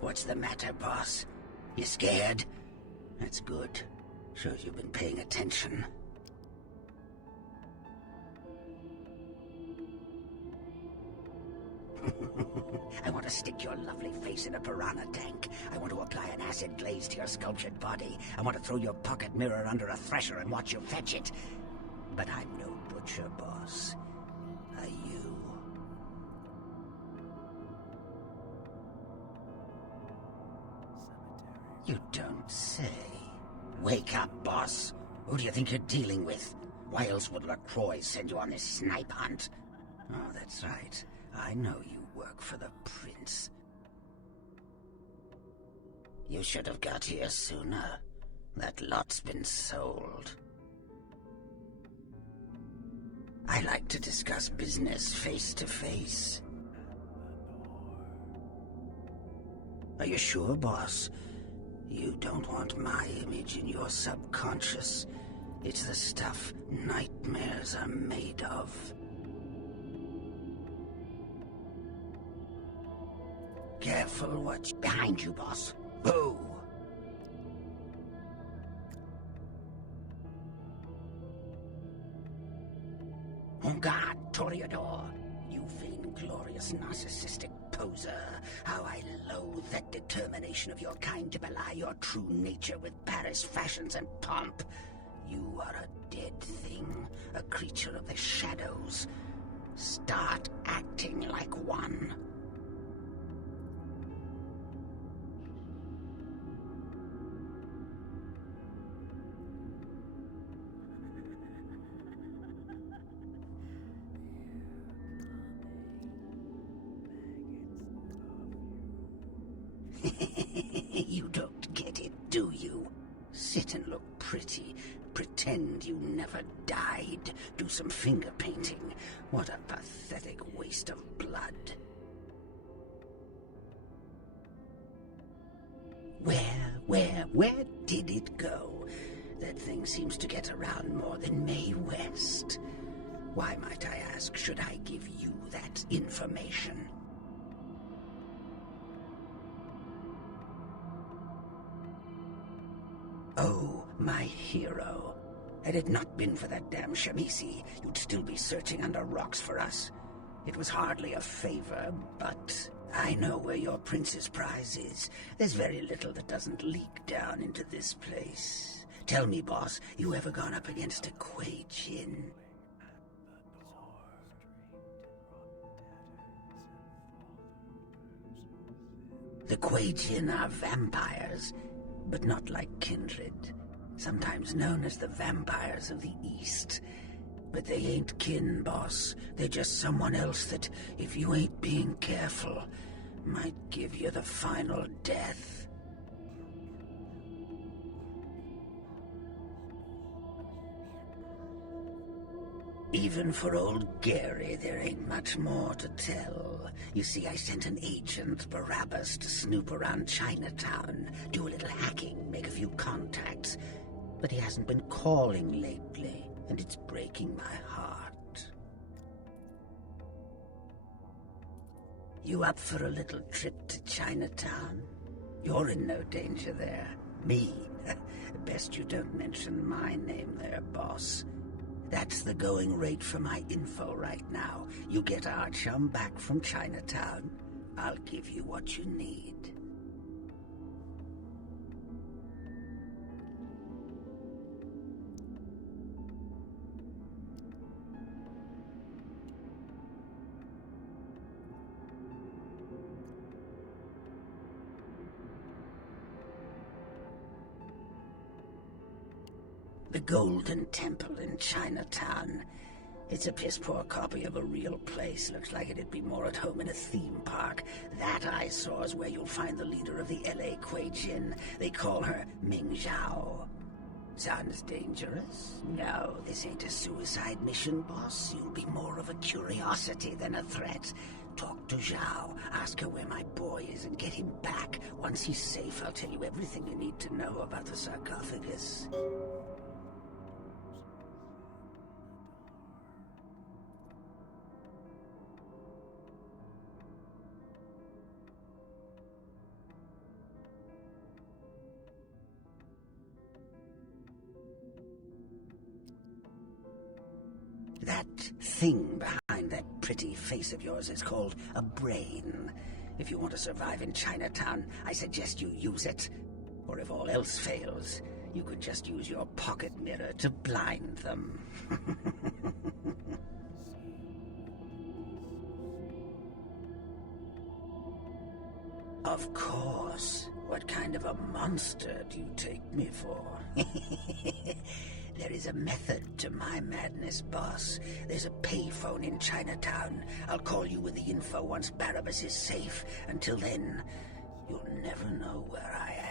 What's the matter, boss? You scared? That's good. Shows you've been paying attention. I want to stick your lovely face in a piranha tank. I want to apply an acid glaze to your sculptured body. I want to throw your pocket mirror under a thresher and watch you fetch it. But I'm no butcher, boss. Are you? You don't say. Wake up, boss. Who do you think you're dealing with? Why else would LaCroix send you on this snipe hunt? Oh, that's right. I know you work for the prince. You should have got here sooner. That lot's been sold. I like to discuss business face to face. Are you sure, boss? You don't want my image in your subconscious. It's the stuff nightmares are made of. Careful what's behind you, boss. Boo! On guard, Toreador! You vain-glorious narcissistic poser! How I loathe that determination of your kind to belie your true nature with Paris fashions and pomp! You are a dead thing, a creature of the shadows. Start acting like one. You don't get it, do you? Sit and look pretty. Pretend you never died. Do some finger painting. What a pathetic waste of blood. Where did it go? That thing seems to get around more than Mae West. Why, might I ask, should I give you that information? Oh, my hero. Had it not been for that damn Shamisi, you'd still be searching under rocks for us. It was hardly a favor, but I know where your prince's prize is. There's very little that doesn't leak down into this place. Tell me, boss, you ever gone up against a Kuei Jin? The Kuei Jin are vampires, but not like kindred. Sometimes known as the vampires of the East. But they ain't kin, boss. They're just someone else that, if you ain't being careful, might give you the final death. Even for old Gary, there ain't much more to tell. You see, I sent an agent, Barabbas, to snoop around Chinatown, do a little hacking, make a few contacts. But he hasn't been calling lately, and it's breaking my heart. You up for a little trip to Chinatown? You're in no danger there. Me? Best you don't mention my name there, boss. That's the going rate for my info right now. You get our chum back from Chinatown, I'll give you what you need. The Golden Temple in Chinatown. It's a piss-poor copy of a real place. Looks like it'd be more at home in a theme park. That I saw is where you'll find the leader of the L.A. Kuei Jin. They call her Ming Zhao. Sounds dangerous? No, this ain't a suicide mission, boss. You'll be more of a curiosity than a threat. Talk to Zhao, ask her where my boy is, and get him back. Once he's safe, I'll tell you everything you need to know about the sarcophagus. That thing behind that pretty face of yours is called a brain. If you want to survive in Chinatown, I suggest you use it. Or if all else fails, you could just use your pocket mirror to blind them. Of course. What kind of a monster do you take me for? There is a method to my madness, boss. There's a payphone in Chinatown. I'll call you with the info once Barabbas is safe. Until then, you'll never know where I am.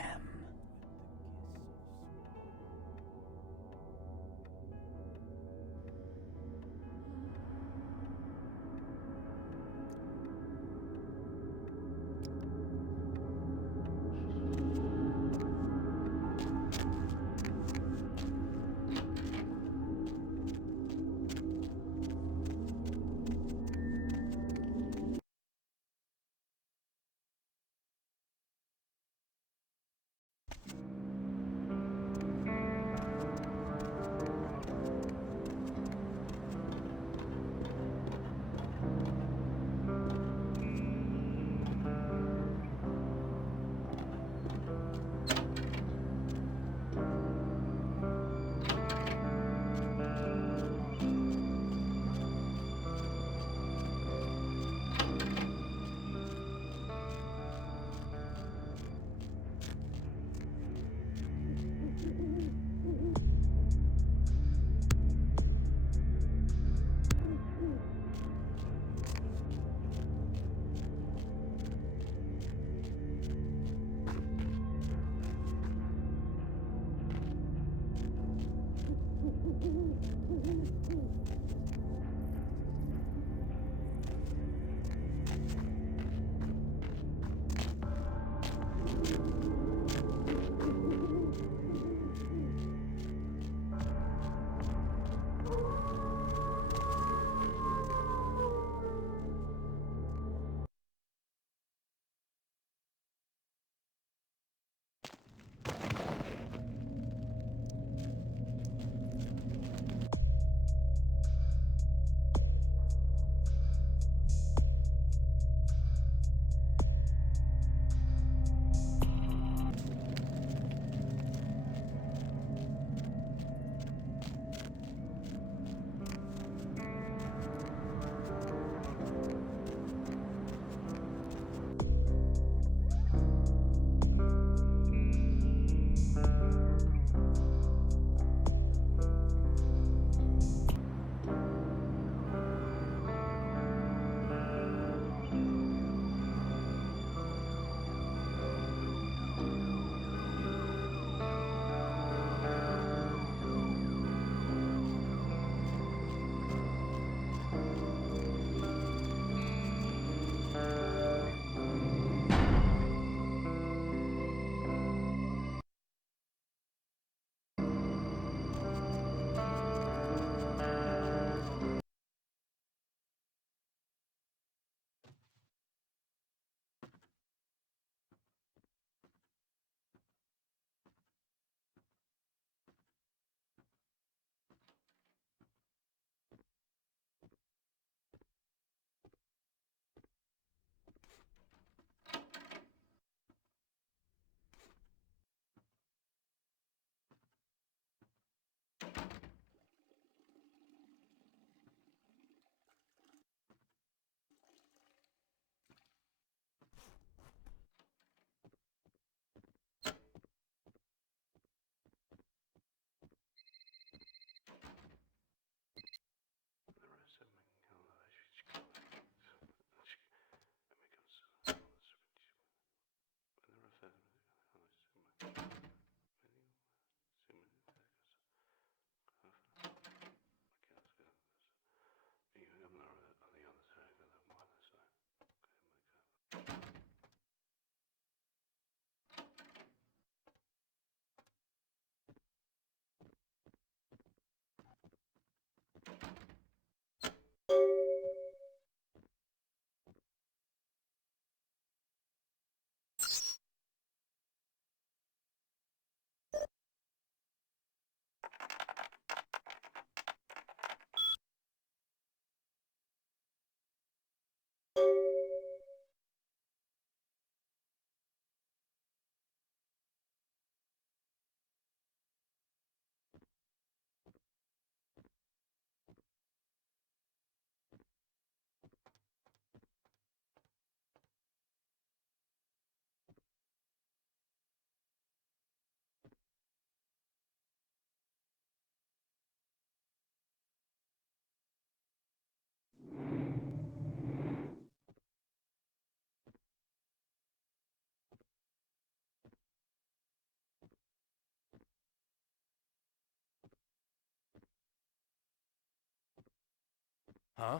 Huh?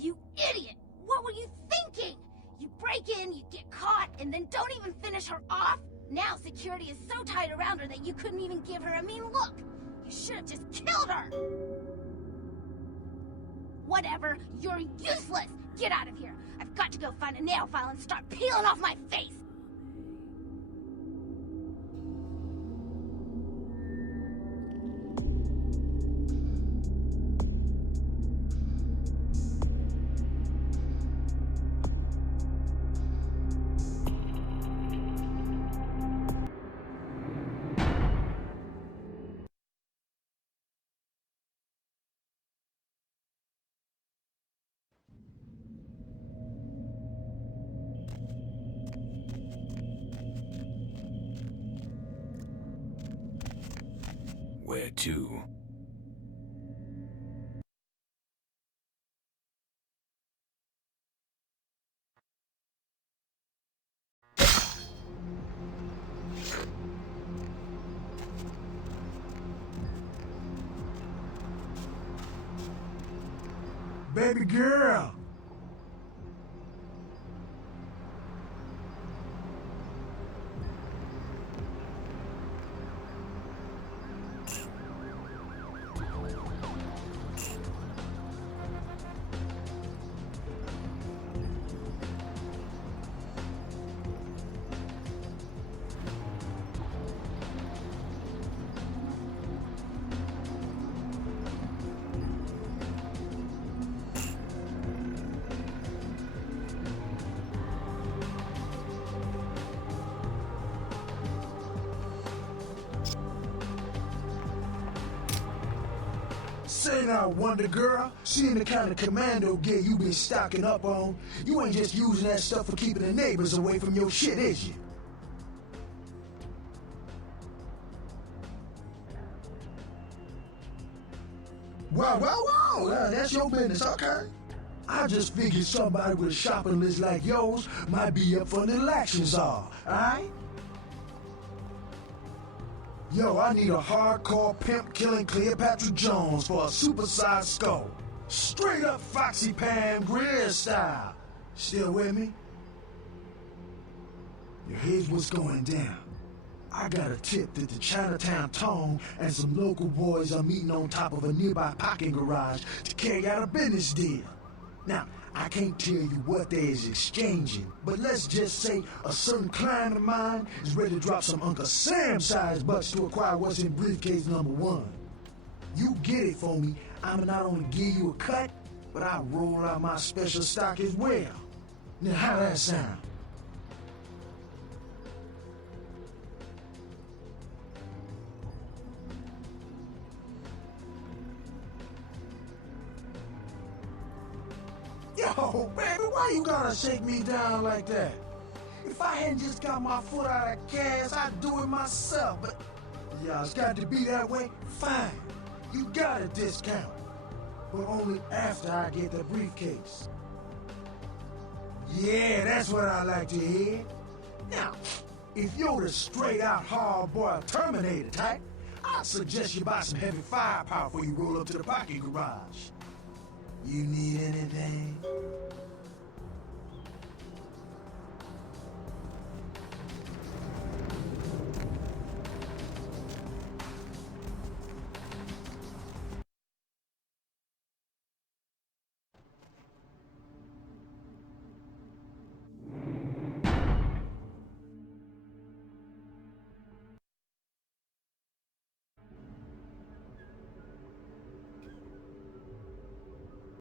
You idiot! What were you thinking? You break in, you get caught, and then don't even finish her off? Now security is so tight around her that you couldn't even give her a mean look. You should have just killed her! Whatever, you're useless! Get out of here! I've got to go find a nail file and start peeling off my face! Where to? Baby girl! Say now, Wonder Girl, seeing the kind of commando gear you been stocking up on, you ain't just using that stuff for keeping the neighbors away from your shit, is you? Wow, that's your business, okay? I just figured somebody with a shopping list like yours might be up for a little action, czar, alright? Yo, I need a hardcore pimp-killing Cleopatra Jones for a supersized skull. Straight up Foxy Pam Grier style. Still with me? Here's what's going down. I got a tip that the Chinatown Tone and some local boys are meeting on top of a nearby parking garage to carry out a business deal. Now, I can't tell you what they is exchanging, but let's just say a certain client of mine is ready to drop some Uncle Sam-sized bucks to acquire what's in briefcase number 1. You get it for me, I'ma not only give you a cut, but I'll roll out my special stock as well. Now, how that sound? Yo, baby, why you gotta shake me down like that? If I hadn't just got my foot out of gas, I'd do it myself, but yeah, it's got to be that way? Fine, you got a discount, but only after I get the briefcase. Yeah, that's what I like to hear. Now, if you're the straight-out hard-boiled Terminator type, I'd suggest you buy some heavy firepower before you roll up to the parking garage. You need anything?